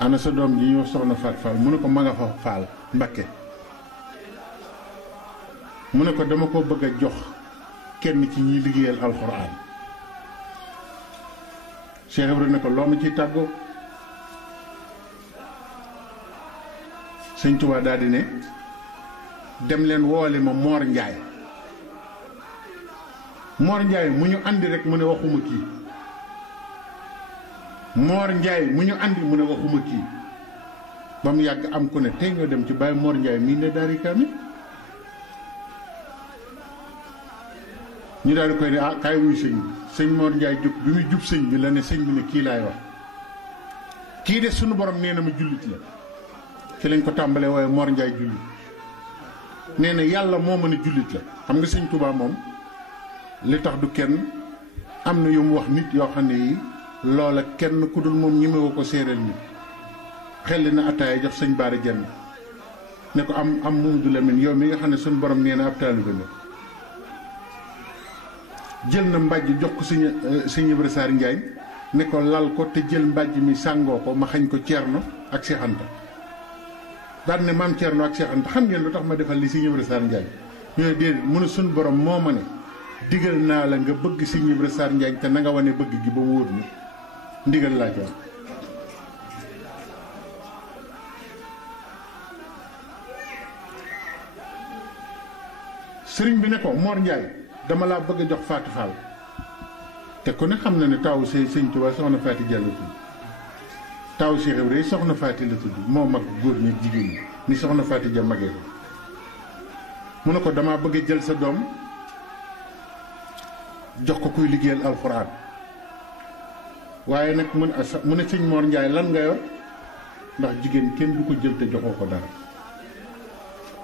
ana sa doom ji ñuy wax soxna Faat Fall mu ne ko ma nga fa Fall Mbakke mu ne ko dama ko bëgg a jox kenn ci ñiy liggéeyal alxuraan Cheikh Ibrahima ne ko loo ma ciy tàggoo sëñ Touba daal di ne dem leen woole ma Mor Ndiaye Mor Ndiaye mu ñu andi rek mu ne waxuma kii Mor Ndiaye mu ñu andi mu ne waxuma kii ba mu yàgg am ku ne tey nga dem ci Baye Mor Ndiaye mii ne daari kaamil ñu daal di koy ne kaay wuy sëñ Mor Ndiaye jub bi muy jub sëñ bi la ne sëñ bi ne kii laay wax kii de sunu borom nee na ma jullit la ci lañ ko tàmbalee waaye Mor Ndiaye jullit nee na yàlla moo mën a jullit la xam nga sëñ Touba moom li tax du kenn am na yu mu wax nit yoo xam ne yi loola kenn ku dul moom ñemewoo ko séeréel nit xelli na ataaya jox sëñ Baara Jenn ne ko am Mamadou Lamine yow mi nga xam ne suñu borom nee na ab taalibe la jël na mbàjj jox ko sëñ Ibra Sarr Njaañ ne ko lal ko te jël mbàjj mi sàngoo ko ma xañ ko Ceerno ak Cheikh Anta daan ne maam Ceerno ak Cheikh Anta xam ngeen lu tax ma defal li sëñ Ibra Sarr Njaañ ñu ne déedéet mu ne suñu borom moo ma ne digal naa la nga bëgg sëñ Ibra Sarr Njaañ te na nga wane bëgg gi ba mu wóor ni ndigal laa ci wax sëriñ bi ne ko Mor Ndiaye dama laa bëgg a jox Fatou Fall te ku ne xam na ne taawu sëñ Touba soxna Faati Jalla tudd taawu Cheikh Ibrahima soxna Faati la tudd moo mag góor ñi jigéen ñi ni soxna Faati ja magee ko mu ne ko damaa bëgg a jël sa doom jox ko kuy liggéeyal alxuraan waaye nag mu ne sëñ Mor Ndiaye lan nga yor ndax jigéen kenn du ko jël te joxoo ko dara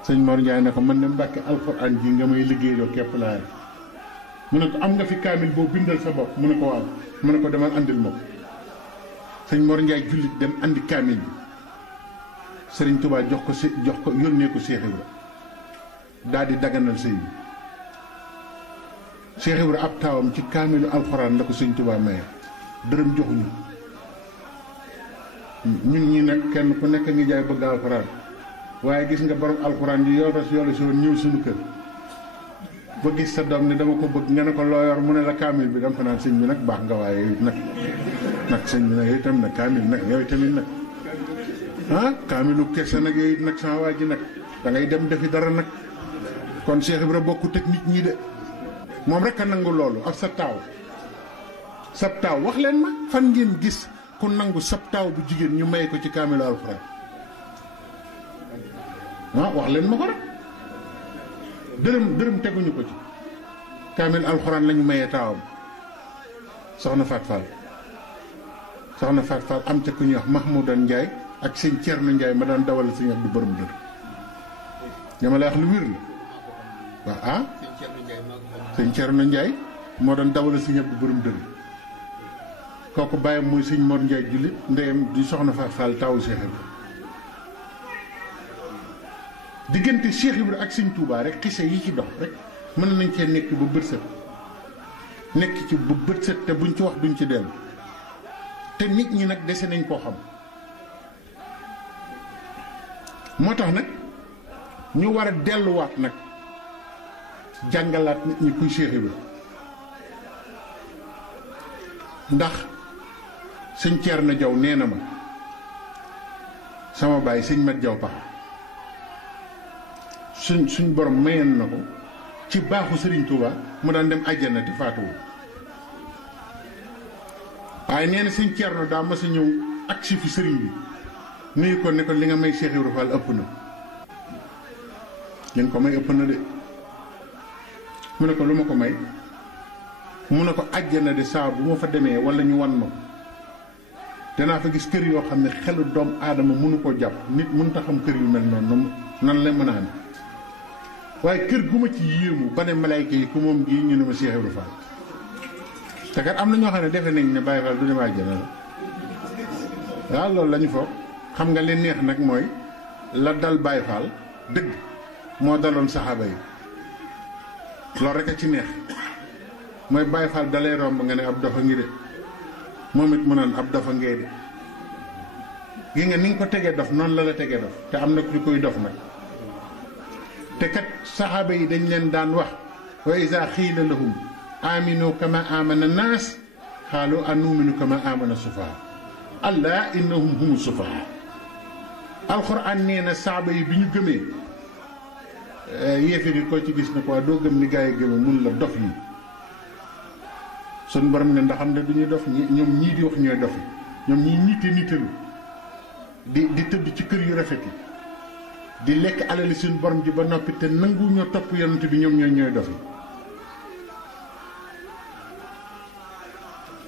sëñ Mor Ndiaye ne ko man ne Mbàkke alxuraan ji nga may liggéeyloo képp laa yor mu ne ko am nga fi kaamil boo bindal sa bopp mu ne ko waaw mu ne ko demal andil ma ko sëñ Mor Ndiaye jullit dem andi kaamil bi sëriñ Touba jox ko yónnee ko Cheikh Ibra daal di daganal sëy bi Cheikh Ibra ab taawam ci kaamilu alxuraan la ko sëñ Touba maye dërëm joxuñu ñun ñi nag kenn ku nekk ngi jaay bëgg alxuraan waaye gis nga borom alxuraan yi yoolu si woon ñëw suñu kër ba gis sa doom ne dama ko bëgg nga ne ko loo yor mu ne la kaamil bi dama ko naan sëñ bi nag baax nga waaye nag sëñ bi nag yow itam nag kaamil nag yow tamit nag kaamilu kese nag yow it nag sama waa ji nag da ngay dem defi dara nag kon Cheikh Ibra bokkut ak nit ñi de moom rek a nangu loolu ak sab taaw wax leen ma fan ngeen gis ku nangu sab taaw bu jigéen ñu may ko ci kaamilu alxuraan wax leen ma ko rek dërëm teguñu ko ci kaamil alxuraan lañu mayee taawam soxna Faat Fall am ca ku ñuy wax Mahmoudane Ndiaye ak sëñ Thierno Ndiaye ma daan dawal sëñ Abdou borom dër dama lay wax lu wér la waaw sëñ Thierno Ndiaye moo doon dawal sëñ Abdou borom dër kooku bàyyam mooy sëñ Mor Ndiaye jullit ndeyam di soxna Faat Fall taawu Cheikh Ibra diggante Cheikh Ibra ak sëñ Touba rek xise yi ci dox rek mën nañ cee nekk ba bët set te buñ ci wax duñ ci dellu te nit ñi nag dese nañ koo xam moo tax nag ñu war a delluwaat nag jàngalaat nit ñi kuy Cheikh Ibra ndax sëñ Thierno Diaw nee na ma sama baay sëñ Mat Diaw pax suñ borom mayoon na ko ci baaxu Serigne Touba mu daan dem àjjana te faatuwul waaye nee na sëñ Thierno daa mas a ñëw agsi fi sëriñ bi nuyu ko ne ko li nga may Cheikh Ibrahima Fall ëpp na li nga ko may ëpp na de mu ne ko lu ma ko may mu ne ko àjjana de saa bu ma fa demee wala ñu wan ma ko danaa fa gis kër yoo xam ne xelu doom aadama mënu koo jàpp nit mënut a xam kër yu mel noonu nan la mën a am waaye kër gu ma ci yéemu ba ne malayka yi ku moom gii ñu ne ma Cheikh Ibrahima Fall te kat am na ñoo xam ne defe nañ ne Baye Fall du dem àjjana la waaw loolu la ñu foog xam nga li neex nag mooy la dal Baye Fall dëgg moo daloon saxaaba yi loolu rek a ci neex mooy Baye Fall dalay romb nga ne ab dafa ngi de moom it mu naan ab dafa ngee de gi nga ni nga ko tegee dof noonu la la tegee dof te am na ku koy dof nag te kat saxaaba yi dañ leen daan wax wa iza xiila lahum aminu kama amana naas xaalu anuminu kama amana sufaha allah innahum humu sufaha alxuraan nee na saaba yi bi ñu gëmee yéefar yi ko ci gis na ko doo gëm ni gaa yi gëmee mun la dof yi sun borom ne ndax xam ne du ñuy dof ñoom ñii di wax ñooy dof yi ñoom ñii niite niitalu di tëdd ci kër yu rafet yi di lekk alali suñu borom ji ba noppi te nangu ñoo topp yonent bi ñoom ñooy dof yi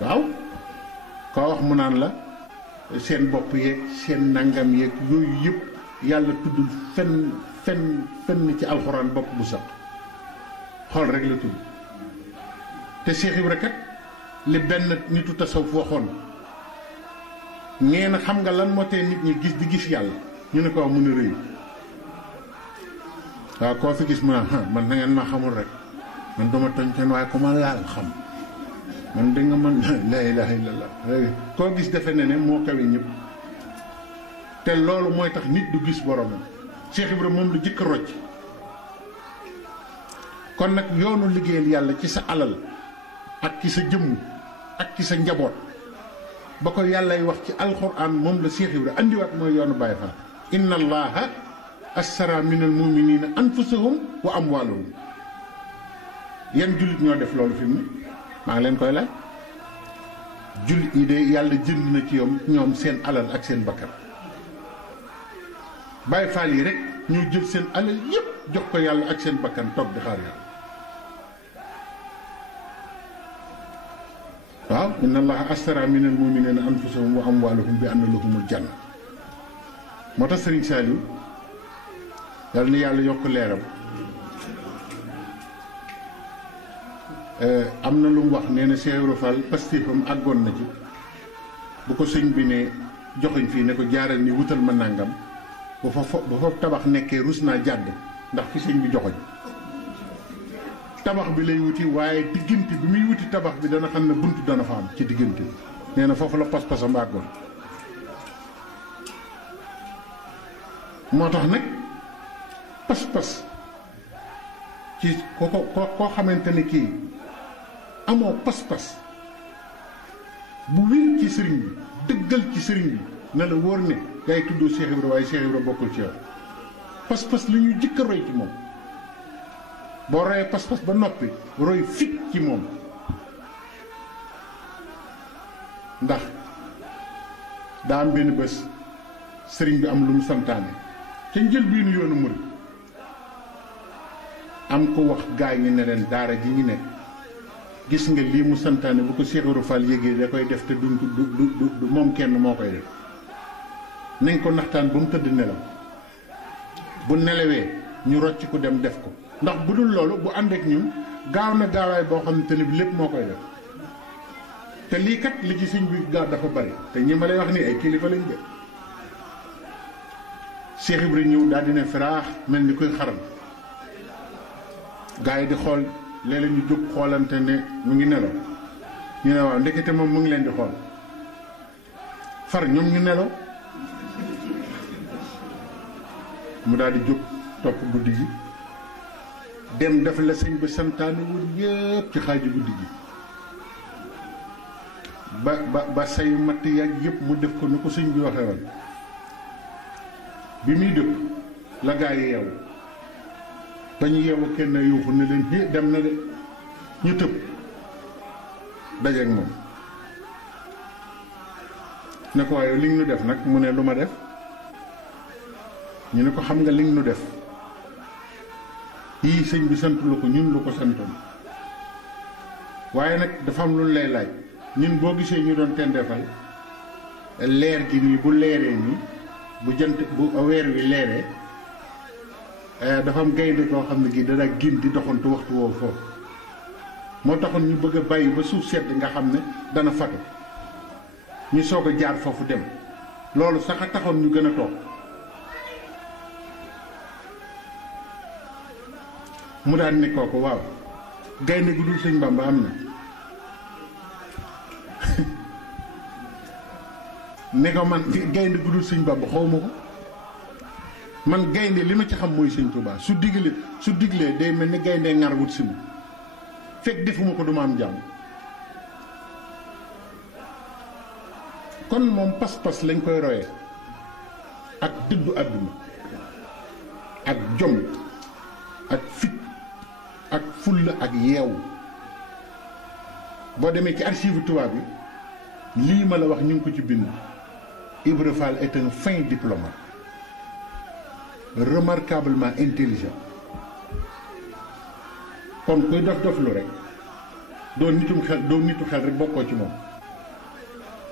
waaw koo wax mu naan la seen bopp yeeg seen nangam yeeg yooyu yëpp yàlla tuddul fenn ci alxuraan bopp bu sax xool rek la tudd te Cheikh Ibra kat li benn nitu tasawuf waxoon nee na xam nga lan moo tee nit ñi gis di gis yàlla ñu ne ko wax mun a rëy waaw koo fi gis mu naan man na ngeen ma xamul rek man duma toñ kenn waaye ko ma laal xam man da nga mën la ilaha illallah koo gis defe ne moo kawe ñëpp te loolu mooy tax nit du gis boromam Cheikh Ibra moom lu jëkk rocc kon nag yoonu liggéeyal yàlla ci sa alal ak ci sa jëmm ak ci sa njaboot ba ko yàllay wax ci alxuraan moom la Cheikh Ibra andiwaat mooy yoonu Baye Fall inna allaha ashtara minal muminina anfusahum wa amwalahum yan jullit ñoo def loolu fi mu ne maa ngi leen koy laaj jullit yi de yàlla jënd na ci ñoom seen alal ak seen bakkan Baye Fall yi rek ñoo jël seen alal yépp jox ko yàlla ak seen bakkan toog di xaar yàlla waaw inna allaha ashtara minal muminina anfusahum wa amwalahum bi anna lahumul janna moo tax Serigne Saliou yàlla na yàlla yokk leeram am na lu mu wax nee na Cheikh Ibra Fall pastifam àggoon na ci bu ko sëñ bi ne joxuñ fii ne ko jaaral ni wutal ma nàngam ba fa tabax nekkee rus naa jàdd ndax fi sëñ bi joxoñ tabax bi lay wuti waaye diggante bi muy wuti tabax bi dana xam ne bunt dana fa am ci diggante bi nee na foofu la pas-pasam àggoon moo tax nag pas-pas ci koo xamante ne kii amoo pas-pas bu wér ci sëriñ bi dëggal ci sëriñ bi na la wóor ne yaay tuddoo Cheikh Ibra waaye Cheikh Ibra bokkul ci yow pas-pas li ñu jëkk a roy ci moom boo royee pas-pas ba noppi roy fit ci moom ndax daa am benn bés sëriñ bi am lu mu santaane ca njël bii nu yoonu murid am ko wax gaay ñi ne leen daara ji ñu nekk gis nga lii mu santaane bu ko Cheikh Ibra Fall yégee da koy def te du moom kenn moo koy def nañ ko naxtaan ba mu tëdd nelaw bu nelawee ñu rocc ko dem def ko ndax bu dul loolu bu ànd ak ñun gaaw na gaawaay boo xam ne te bi lépp moo koy def te lii kat li ci sëñ bi gaaw dafa bari te ñi ma lay wax nii ay kilifa lañ de Cheikh Ibra ñëw daal dina firaax mel ni koy xaram gaa yi di xool léeg-léeg ñu jóg xoolante ne mu ngi nelaw ñu ne waaw ndekete moom mu ngi leen di xool far ñoom ñu nelaw mu daal di jóg topp guddi gi dem def la sëñ bi santaane woon yëpp ci xaaju guddi gi ba sayu matt yàgg yëpp mu def ko nu ko sëñ bi waxee woon bi muy dëpp la gaa yi yeewu ba ñu yeewu kenn yuuxu ne leen dem na de ñu tëb dajeeg moom ne ko waaye li nga nu def nag mu ne lu ma def ñu ne ko xam nga li nga nu def yii sëñ bi sant lu ko ñun lu ko santoon waaye nag dafa am lu lay laaj ñun boo gisee ñu doon tendeefal leer gi nii bu leeree nii bu jant bu weer wi leeree dafa am gaynde koo xam ne gi dana gin di doxantu waxtu woowu foofu moo taxoon ñu bëgg a bàyyi ba suuf sedd nga xam ne dana fatu ñu soog a jaar foofu dem loolu sax a taxoon ñu gën a toog mu daan ne kooku waaw gaynde gu dul sëñ Bamba am na ne ko man gaynde gu dul sëñ Bamba xaw ma ko man gaynde li ma ci xam mooy sëñ Touba su diglee day mel ni gaynde ngar wut si mu fekk defuma ko duma am jàmm kon moom pas-pas lañ koy royee ak dëddu àdduna ak jom ak fit ak fulla ak yeewu boo demee ci archive tubaab bi lii ma la wax ñu ngi ko ci bind Ibrahima Fall est un fin diplomate remarquablement intelligent kon kuy dof lu rek doo nitu xel rek bokkoo ci moom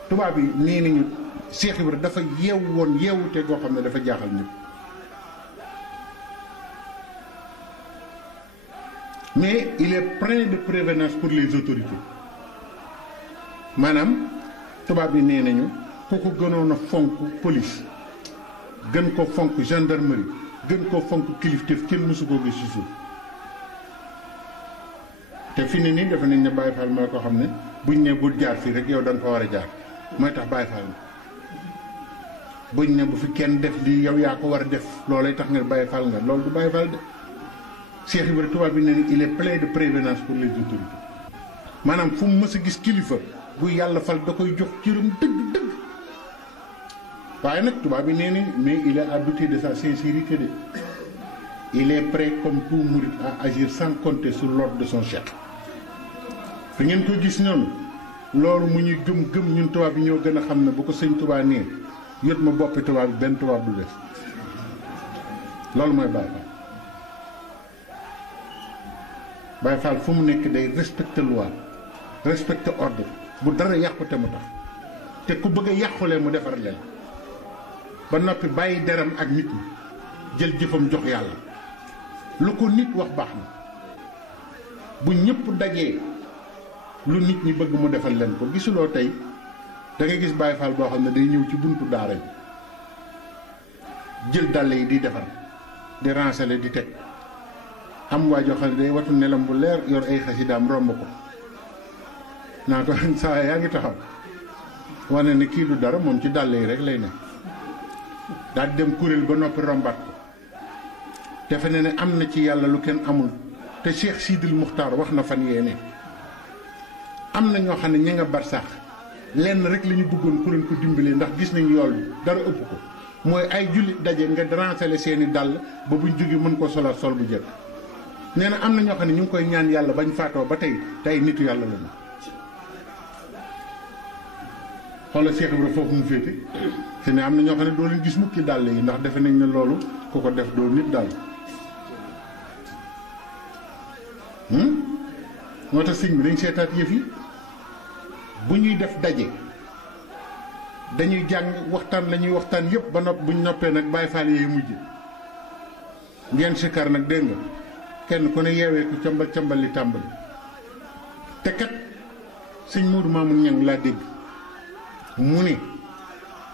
tubaab bi nee nañu Cheikh Ibrahima dafa yeewu woon yeewute goo xam ne dafa jaaxal ñëpp mais il est plein de prévenance pour les autorités maanaam tubaab bi nee nañu ku ko gënoon a fonk police gën ko fonk gendarmerie gën koo fonk kilifteef kenn mësu koo gis ci suuf te fi ne nii dafa nañ ne Baye Fall mooy ko xam ne buñ ne bul jaar fii rek yow da nga ko war a jaar mooy tax Baye Fall buñ ne bu fi kenn def lii yow yaa ko war a def loolay tax nga Baye Fall nga loolu du Baye Fall de Cheikh Ibrahima tubaab bi ne ni il est plein de prévenance pour les autorités maanaam fu mu mës a gis kilifa bu yàlla fal da koy jox cëram dëgg waaye nag tubaab bi nee ni mais il est à douter de sa sincérité de il est prêt comme tout mouride à agir sans compter sur l'ordre de son chef fi ngeen ko gis noonu loolu mu ñuy gëm ñun tubaab bi ñoo gën a xam ne bu ko sëñ tubaab nee yot ma boppi tubaab bi benn tubaab du des loolu mooy Baye Fall fu mu nekk day respecter loi respecter ordre bu dara yàqute mu tax te ku bëgg a yàqulee mu defar leen ba noppi bàyyi deram ak nit ñi jël jëfam jox yàlla lu ko nit wax baax na bu ñëpp dajee lu nit ñi bëgg mu defal leen ko gisuloo tey da nga gis Baye Fall boo xam ne day ñëw ci buntu daara yi jël dàll yi di defar di ranceler di teg am waa joo xam ne day watu nelam bu leer yor ay xasidaam romb ko naa ko saa yaa ngi taxaw wane ne kii du dara moom ci dàll yi rek lay ne daal di dem kuréel ba noppi rombaat ko defe ne ne am na ci yàlla lu kenn amul te Cheikh Sidil Muxtaar wax na fan yee ne am na ñoo xam ne ña nga bar sax lenn rek la ñu bëggoon ku leen ko dimbalee ndax gis nañu yool bi dara ëpp ko mooy ay jullit daje nga ranceler seeni dàll ba buñ jógee mën ko solal sol bu jëkk nee na am na ñoo xam ne ñu ngi koy ñaan yàlla bañ faatoo ba tey tey nitu yàlla la ñu xoolal Cheikh Ibrahima foofu mu féete te ne am na ñoo xam ne doo leen gis mukki dàll yi ndax defe nañ ne loolu ku ko def doo nit daal moo tax sëñ bi dañ seetaat yëf yi bu ñuy def daje dañuy jàng waxtaan la ñuy waxtaan yëpp ba nopp buñ noppee nag Baye Fall yee mujj ngeen sikar nag dégg nga kenn ku ne yeewee ku cambal li tàmbali te kat sëñ Modou Mamoun Niang laa dégg mu ne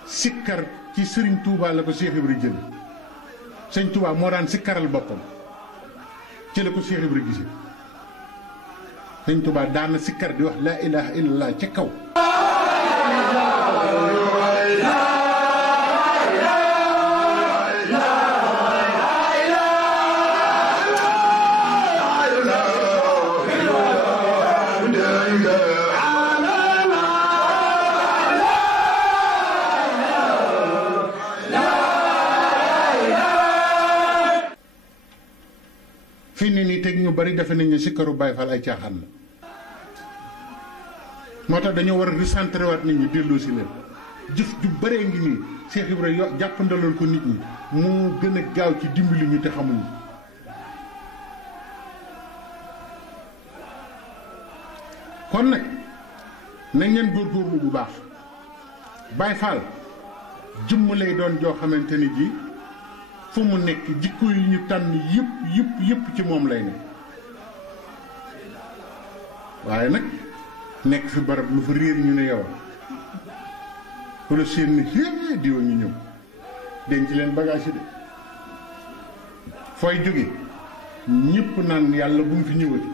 sikkar ci Serigne Touba la ko Cheikh Ibrahima jël sëñ Touba moo daan sikkaral boppam ci la ko Cheikh Ibrahima gisee sëñ Touba daan na sikkar di wax laa ilaha illallah ca kaw fi ne nii teg ñu bari defe nañ ne sikkaru Baye Fall ay caaxaan la moo tax dañoo war a recentré waat nit ñi delloo si leen jëf ju bëree ngi nii Cheikh Ibrahima jàppandaloon ko nit ñi moo gën a gaaw ci dimbali ñu te xamuñu kon nag nañ leen góorgóorlu bu baax Baye Fall jëmm lay doon joo xamante ni ji fu mu nekk jikko yi ñu tànn yëpp ci moom lay ne waaye nag nekk fi barab lu fa réer ñu ne yow wala seen ni diwa ñu ñëw denc leen bagage yi de fooy jóge ñëpp naan yàlla bu mu fi ñëwati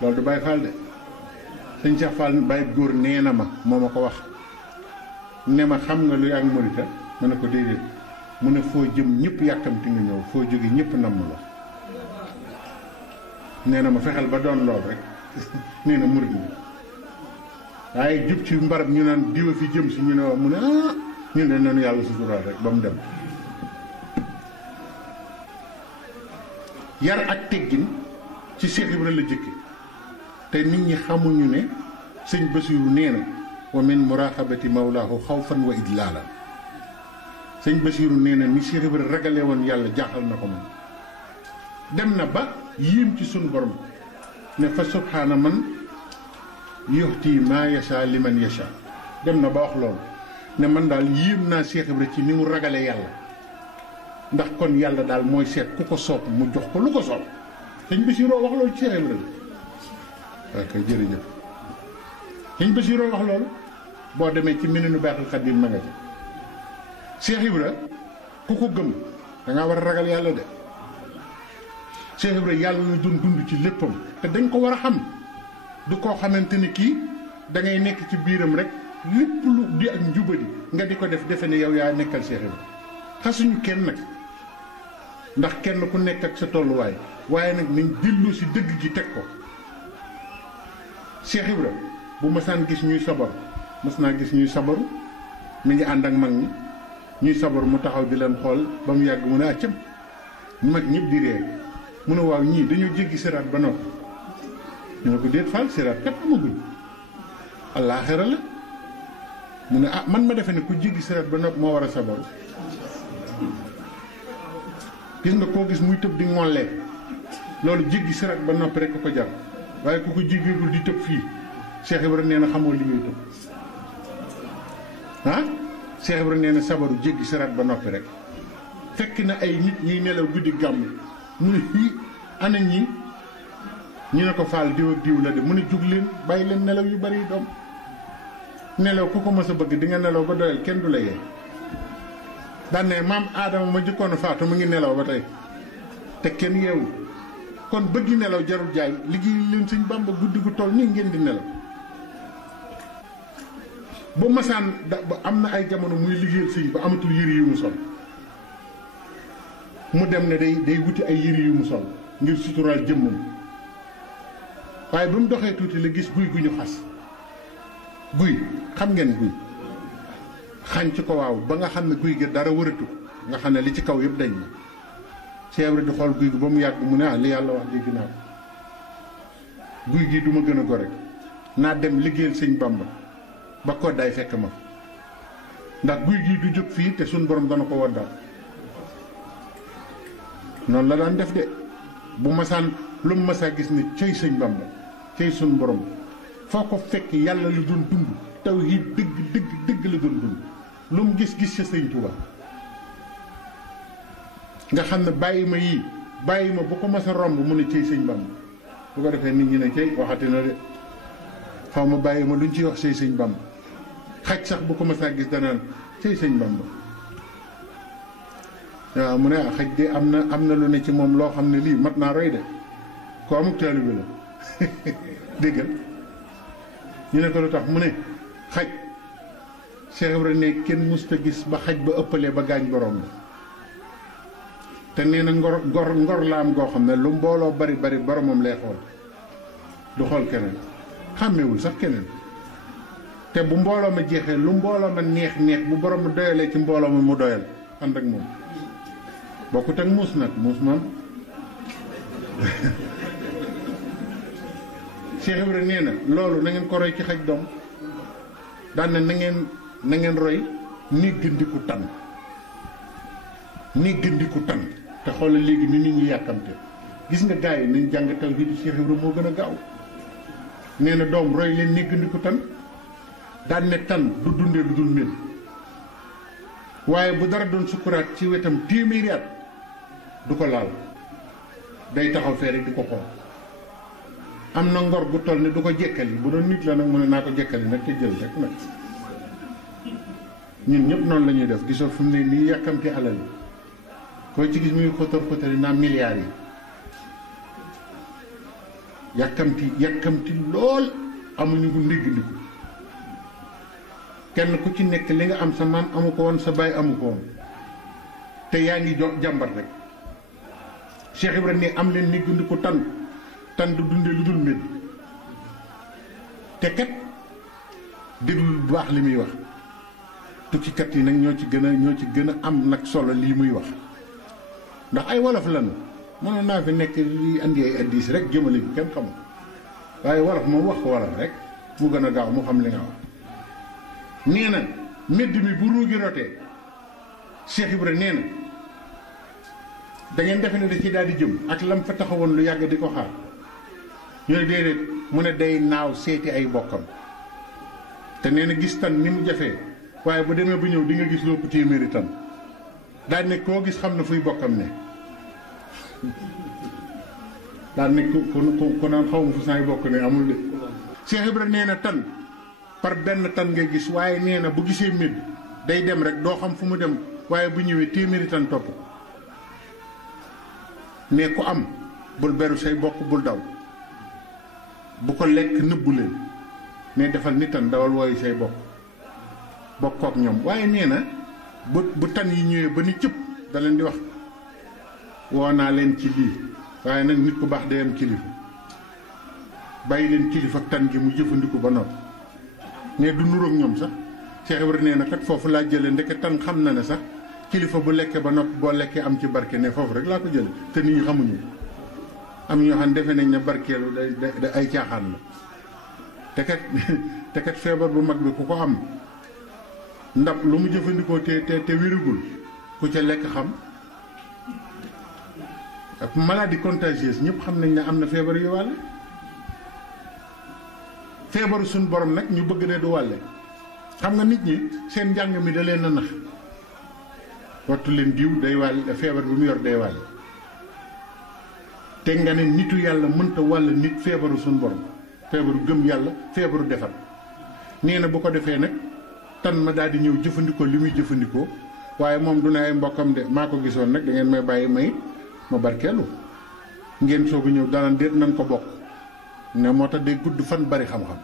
loolu du Baye Fall de sëñ Cheikh Fall Baye góor nee na ma moo ma ko wax ne ma xam nga luy ak morita ma ne ko déedéet mu ne foo jëm ñëpp yàkkamti nga ñëw foo jóge ñëpp namm la nee na ma fexeel ba doon lool rek nee na murit mi waaye jub ci mbarab ñu naan diwa fi jëm si ñu ne wax mu ne ñu ne noonu yàlla suturaal rek ba mu dem yar ak teggin ci Cheikh Ibrahima la jëkke te nit ñi xamuñu ne sëñ Basiru nee na wa min muraqabati mawlaahu xawfan wa idlaala sëñ Basiru nee na ni Cheikh Ibrahima ragalee woon yàlla jaaxal na ko moom dem na ba yéem ci sunu borom ne fa subhaana man yuxti maa yasha liman yasha dem na ba wax loolu ne man daal yéem naa Cheikh Ibrahima ci ni mu ragale yàlla ndax kon yàlla daal mooy seet ku ko soob mu jox ko lu ko soob sëñ Basiru wax loolu ci Cheikh Ibrahima ok jërëjëf sëñ Basiru wax loolu boo demee ci Minanu Baaxil Xadim ma nga ci Cheikh Ibra ku ko gëm da ngaa war a ragal yàlla de Cheikh Ibra yàlla la doon dund ci léppam te dañ ko war a xam du koo xamante ni kii da ngay nekk ci biiram rek lépp lu di ak njubadi nga di ko def defe ne yow yaa nekkal Cheikh Ibra xasuñu kenn nag ndax kenn ku nekk ak sa tolluwaay waaye nag nañ dellu si dëgg gi teg ko Cheikh Ibra bu masaan gis ñuy sabaru mas naa gis ñuy sabaru mi ngi ànd ak mag ñi ñuy sabaru mu taxaw di leen xool ba mu yàgg mu ne accam mag ñëpp di ree mu ne waaw ñii dañoo jéggi siraat ba noppi ñu ne ko déet Fall siraat kat amagul àllaaxira la mu ne man ma defe ne ku jéggi siraat ba noppi moo war a sabaru gis nga koo gis muy tëb di ngollee loolu jéggi siraat ba noppi rek ko jar waaye ku ko jéggeegul di tëb fii Cheikh Ibrahima nee na xamoo li ngay tëb Cheikh Ibrahima nee na sabaru jéggi siraat ba noppi rek fekk na ay nit ñuy nelaw guddi gàmm mu ne fii ana ñi ñu ne ko Fall diw ak diw la de mu ne jug leen bàyyi leen nelaw yu bari doom nelaw ku ko mës a bëgg di nga nelaw ba doyal kenn du la yee daan ne maam Aadama ma jëkkoon a faatu mu ngi nelaw ba tey te kenn yeewu kon bëggi nelaw jarul jaay liggéey leen Sëñ Bàmba guddi gu toll nii ngeen di nelaw ba masaan ba am na ay jamono muy liggéeyal sëñ ba amatul yëre yu mu sol mu dem ne day wuti ay yëre yu mu sol ngir suturaal jëmmam waaye ba mu doxee tuuti la gis guy gu ñu xas guy xam ngeen guy xànc ko waaw ba nga xam ne guy gi dara wëratu nga xam ne li ci kaw yëpp dañ na Cheikh Ibra di xool guy gi ba mu yàgg mu ne li yàlla wax dégg naa ko guy gi du ma gën a gore naa dem liggéeyal Sëñ Bàmba ba ko day fekk ma ndax guy gi du jóg fii te suñ borom dana ko waddal noonu la daan def de bu masaan lu mu masaa gis ne cey Sëñ Bàmba cey suñ borom foo ko fekk yàlla la doon dund tawhiid dëgg la doon dund lu mu gis-gis ci Sëñ Touba nga xam ne bàyyi ma bu ko mas a romb mu ne cey Sëñ Bàmba bu ko defee nit ñi ne cey waxati na de xaw ma bàyyi ma luñ ciy wax cey Sëñ Bàmba xaj sax bu ko mas a gis danaan cey Sëñ Bàmba waaw mu ne xaj de am na lu ne ci moom loo xam ne lii mat naa roy de ko amuk taalibe la déggal ñu ne ko lu tax mu ne xaj Cheikh Ibrahima ne kenn musta gis ba xaj ba ëppalee ba gaañ borom la te nee na ngor la am goo xam ne lu mbooloo bari boromam lay xool du xool keneen xàmmewul sax keneen te bu mbooloo ma jeexee lu mbooloo ma neex bu borom ma doyalee ci mbooloo ma mu doyal ànd ak moom bokkut ak muus nag muus moom Cheikh Ibrahima nee na loolu na ngeen ko roy ci xaj doom daan na ngeen roy néggandiku tan te xoolal léegi ni nit ñi yàkkamte gis nga gars yi nañ jàng tawhid Cheikh Ibrahima moo gën a gaaw nee na doom roy leen néggandiku tan daan ne tan du dundee lu dul mel waaye bu dara doon sukkuraat ci wetam téeméeri at du ko laal day taxaw fee rek di ko xool am na ngor gu toll ne du ko jekkali bu doon nit la nag mu ne naa ko jekkali nag te jël rek nag ñun ñëpp noonu la ñuy def gisoo fi mu ne nii yàkkamti alal yi koo ci gis muy xotor xotori naa milliards yi yàkkamti lool amuñu ko ndiggandiku kenn ku ci nekk li nga am sa maam amu ko woon sa baay amu ko woon te yaa ngi jàmbat rek Cheikh Ibrahima ni am leen ndiggandiku tan du dundee lu dul mbir te kat déglu bu baax li muy wax tukkikat yi nag ñoo ci gën a am nag solo lii muy wax ndax ay wolof lan mënoon naa fi nekk li andi ay addis rek jëmale bi kenn xamul waaye wolof moom wax ko wolof rek mu gën a gaaw mu xam li nga wax nee na medd mi bu ruugi rotee Cheikh Ibrahima nee na da ngeen defe ne da ci daal di jëm ak lam fa taxawoon lu yàgg di ko xaar ñu ne déedéet mu ne day naaw seeti ay bokkam te nee na gis tan ni mu jafee waaye bu demee bu ñëw di nga gis lépp téeméeri tan daal ne koo gis xam na fuy bokkam ne daal ne ku naan xaw ma fu saay bokk ne amul de Cheikh Ibrahima nee na tan par benn tan ngay gis waaye nee na bu gisee mbir day dem rek doo xam fu mu dem waaye bu ñëwee téeméeri tan topp ne ku am bul beru say bokk bul daw bu ko lekk nëbbu leen ne defal ni tan dawal wooyu say bokkook ñoom waaye nee na bu tan yi ñëwee ba ni cëpp da leen di wax woo naa leen ci lii waaye nag nit ku baax day am kilifa bàyyi leen kilifa ak tan gi mu jëfandiku ba noppi ne du nuroog ñoom sax Cheikh Ibrahima nee na kat foofu laa jëlee ndeke tan xam na ne sax kilifa bu lekkee ba noppi boo lekkee am ci barke ne foofu rek laa ko jële te nit ñi xamuñu am ñoo xam ne defe nañ ne barkeelu da ay caaxaan la te kat feebar bu mag bi ku ko am ndab lu mu jëfandikoo te wérugul ku ca lekk xam ak maladie contagieuse ñëpp xam nañ ne am na feebar yu wàlle feebaru suñ borom nag ñu bëgg ne du wàlle xam nga nit ñi seen njàng mi da leen a nax wattu leen diw day wàll feebar bi mu yor day wàll te nga ne nitu yàlla mënta wàll nit feebaru suñ borom feebaru gëm yàlla feebaru defar nee na bu ko defee nag tan ma daal di ñëw jëfandikoo li muy jëfandikoo waaye moom du ne ay mbokkam de maa ko gisoon nag da ngeen may bàyyi may ma barkeelu ngeen soog a ñëw danaan déet nan ko bokk ne moo tax day gudd fan bari xam-xam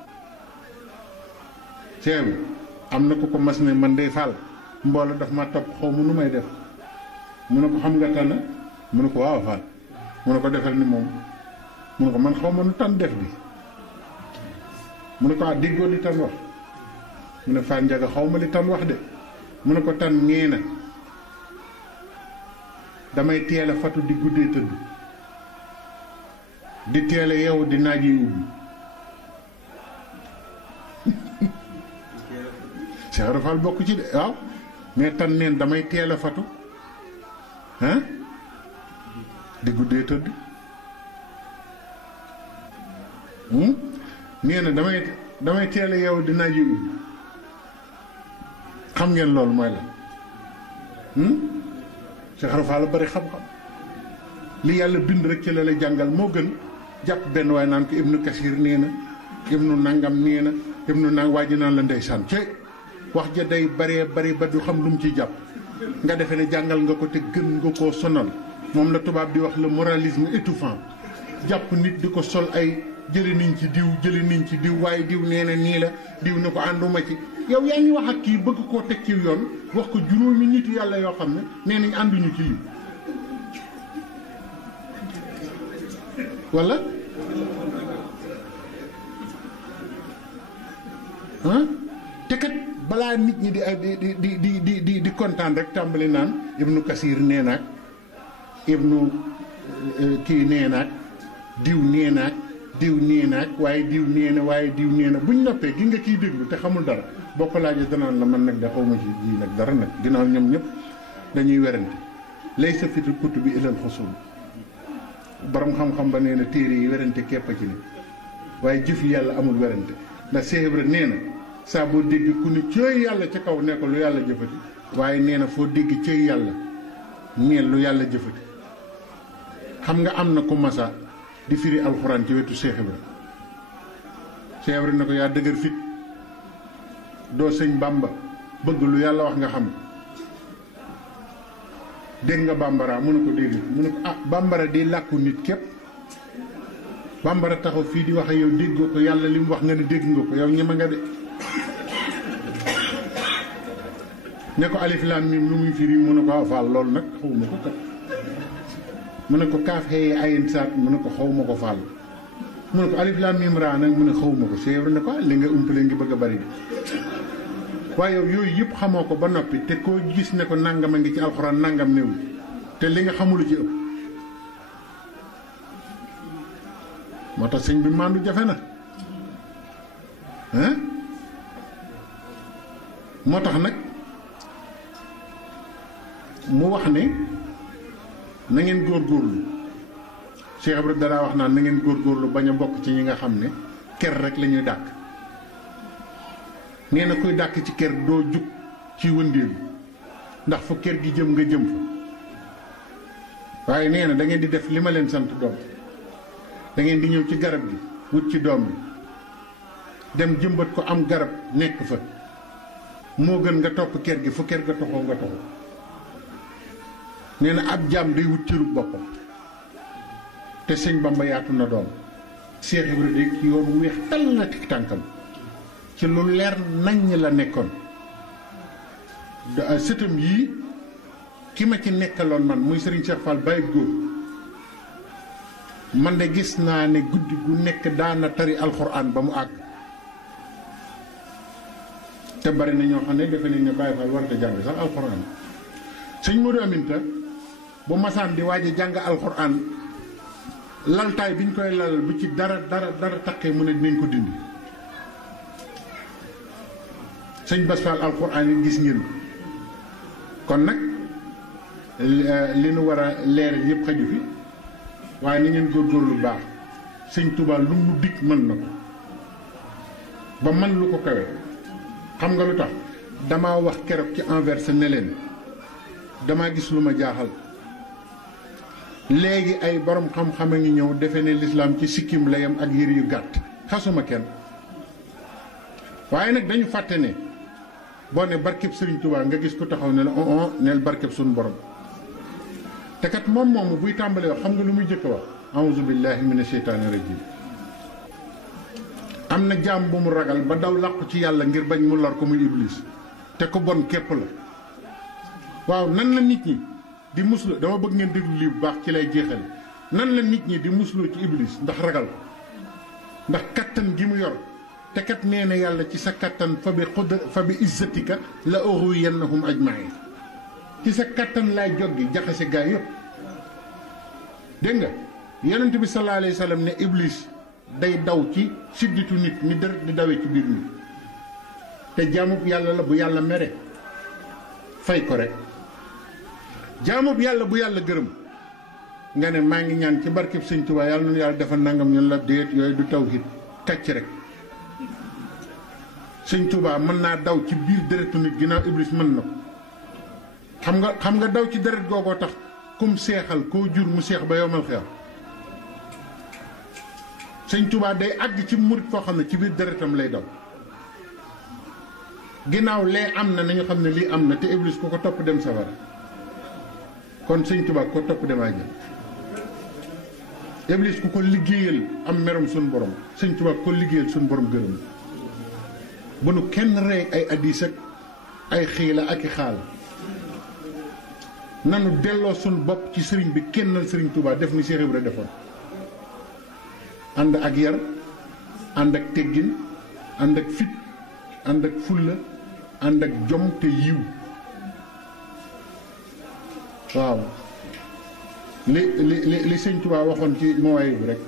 ceeb am na ku ko mas ne man day faal mbooloo daf ma topp xaw mu nu may def mu ne ko xam nga tànn mu ne ko waaw faal mu ne ko defal ni moom mu ne ko man xaw ma nu tànn def bi mu ne ko diggoo li tànn wax mu ne Baye Ndiaga xaw ma li tànn wax de mu ne ko tànn ñee na damay teel a fatu di guddee tëdd di teel a yeewu di naaj yi ubbi Cheikh Rafal bokk ci de waaw mais tan neen damay teel a fatu di guddee tëdd nee na damay teel a yeewu di naaj yi ubbi xam ngeen loolu mooy la Cheikh Rafal bari xam-xam li yàlla bind rek ci la lay jàngal moo gën jàpp benn waaye naan ko Ibnu Kasir nee na Ibnu Nangam nee na Ibnu Nangam waa ji naan la ndeysaan ci wax ja day bari ba du xam lu mu ciy jàpp nga defe ne jàngal nga ko te gën nga koo sonal moom la tubaab di wax le moralisme étouffant jàpp nit di ko sol ay jëli niñ ci diw waaye diw nee na nii la diw ne ko ànduma ci yow yaa ngi wax ak kii bëgg koo teg ci yoon wax ko juróomi nit yàlla yoo xam ne nee nañ ànduñu ci lii wala te kat balaa nit ñi di kontaan rek tàmbali naan Ibnu Kasir nee naag Ibnu kii nee naag diw nee naag diw nee naag waaye diw nee na waaye diw nee na buñ noppee gi nga kiy déglu te xamul dara boo ko laajee danaan la man nag da xaw ma ci ji nag dara nag ginnaaw ñoom ñëpp dañuy werante lay sa fitu kutu bi ilal xusul borom xam-xam ba nee na téere yi werante képp a ci ne waaye jëf yàlla amul werante ndax Cheikh Ibra nee na saa boo dégg ku ne cëy yàlla ca kaw ne ko lu yàlla jëfati waaye nee na foo dégg cëy yàlla neel lu yàlla jëfati xam nga am na ku masa di firi alxuraan ci wetu Cheikh Ibra Cheikh Ibra ne ko yaa dëgër fit doo sëñ Bamba bëgg lu yàlla wax nga xam dégg nga bambara mu ne ko dégg mu ne ko ah bambara di làkku nit képp bambara taxaw fii di wax ak yow déggoo ko yàlla li mu wax nga ne dégg nga ko yow ñeme nga de ne ko alif laam miim lu muy firi mu ne ko faal loolu nag xawma ko kat mu ne ko kaaf xëyee ayin saat mu ne ko xawma ko faal mu ne ko alif laam miim raa nag mu ne xawma ko Cheikh ne ko li nga umpale ngi bëgg a bari de waaye yow yooyu yëpp xamoo ko ba noppi te koo gis ne ko nangam a ngi ci alxuraan nangam néew te li nga xamulu ci ëpp moo tax sëñ bi màndu jafe na hein moo tax nag mu wax ne na ngeen góorgóorlu Cheikh Ibrahima dara wax naan na ngeen góorgóorlu bañ a bokk ci ñi nga xam ne ker rek la ñuy dàkk nee na kuy dàkk ci ker doo jug ci wëndeelu ndax fu ker gi jëm nga jëm fa waaye nee na da ngeen di def li ma leen sant doom da ngeen di ñëw ci garab gi wut ci doom bi dem jëmbat ko am garab nekk fa moo gën nga topp ker gi fu ker ga toxoo nga toxoo nee na ab jaam day wut cëru boppam te sëñ Bamba yaatu na doom Cheikh Ibrahima de ci yoon weex tal la tik tànkam ci lu leer naññ la nekkoon sëtam yii ki ma ci nekkaloon man muy Serigne Cheikh Fall Baye góor man de gis naa ne guddi gu nekk daana tari alxuraan ba mu àgg te bari na ñoo xam ne defe nañ ne Baye Fall war a jàng sax alxuraan sëñ Modou Aminta bu masaan di waaj a jàng alxuraan laltaay bi ñu koy lalal bu ci dara taqee mu ne dinañ ko dindi sëñ Bass Fall alxuraan yi gis ngeen kon nag li nu war a leeral yëpp xaju fi waaye ni ngeen góorgóorlu baax sëñ Touba lu mu dikk mën na ko ba man lu ko kawe xam nga lu tax damaa wax keroog ci Anvers ne leen damaa gis lu ma jaaxal léegi ay borom xam-xam a ngi ñëw defe ne lislaam ci sikkim la yam ak yëre yu gàtt xasuma kenn waaye nag dañu fàtte ne boo ne barkeb Serigne Touba nga gis ku taxaw ne la neel barkeb suñu borom te kat moom moomu buy tàmbalee wax xam nga lu muy jëkk wax a'uuzu billahi mina sheytaani rajim am na jaam bu mu ragal ba daw làqu ci yàlla ngir bañ mu lor ko muy iblis te ko bon képp la waaw nan la nit ñi di muslu dama bëgg ngeen déglu lii bu baax ci lay jeexale nan la nit ñi di musloo ci iblis ndax ragal ko ndax kattan gi mu yor te kat nee na yàlla ci sa kattan fa bi izzatika la ughwiyannahum ajma'in ci sa kattan laay joggi jaxase gaa yëpp dégg nga yonent bi sallallahu alayhi wa sallam ne iblis day daw ci sidditu nit ni deret di dawee ci biir nit te jaamub yàlla la bu yàlla mere fay ko rek jaamub yàlla bu yàlla gërëm nga ne maa ngi ñaan ci barkeb sëñ Tuubaa yàlla na yàlla defal nangam ñun la déet yooyu du tawhid kàcc rek sëñ Tuubaa mën naa daw ci biir deretu nit ginnaaw iblis mën na ko xam nga daw ci deret googoo tax kum seexal koo jur mu seex ba yowmal xeex sëñ Tuubaa day àgg ci murit foo xam ne ci biir deretam lay daw ginnaaw lee am na nañu xam ne lii am na te iblis ku ko topp dem safara kon sëñ Tuubaa ko topp dem àjjana iblis ku ko liggéeyal am merom suñu borom sëñ Tuubaa ko liggéeyal suñu borom gërëm bu nu kenn rey ay addis ak ay xiila ak i xaal nanu delloo suñu bopp ci sëriñ bi kennal sëriñ Tuubaa def ni Cheikh Ibra defoon ànd ak yar ànd ak teggin ànd ak fit ànd ak fulla ànd ak jom te yiw waaw li sëñ Tuubaa waxoon ci mawaay bi rek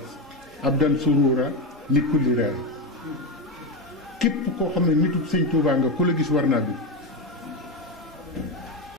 abdan surura li kulli reer képp koo xam ne nitu sëñ Touba nga ku la gis war naa bi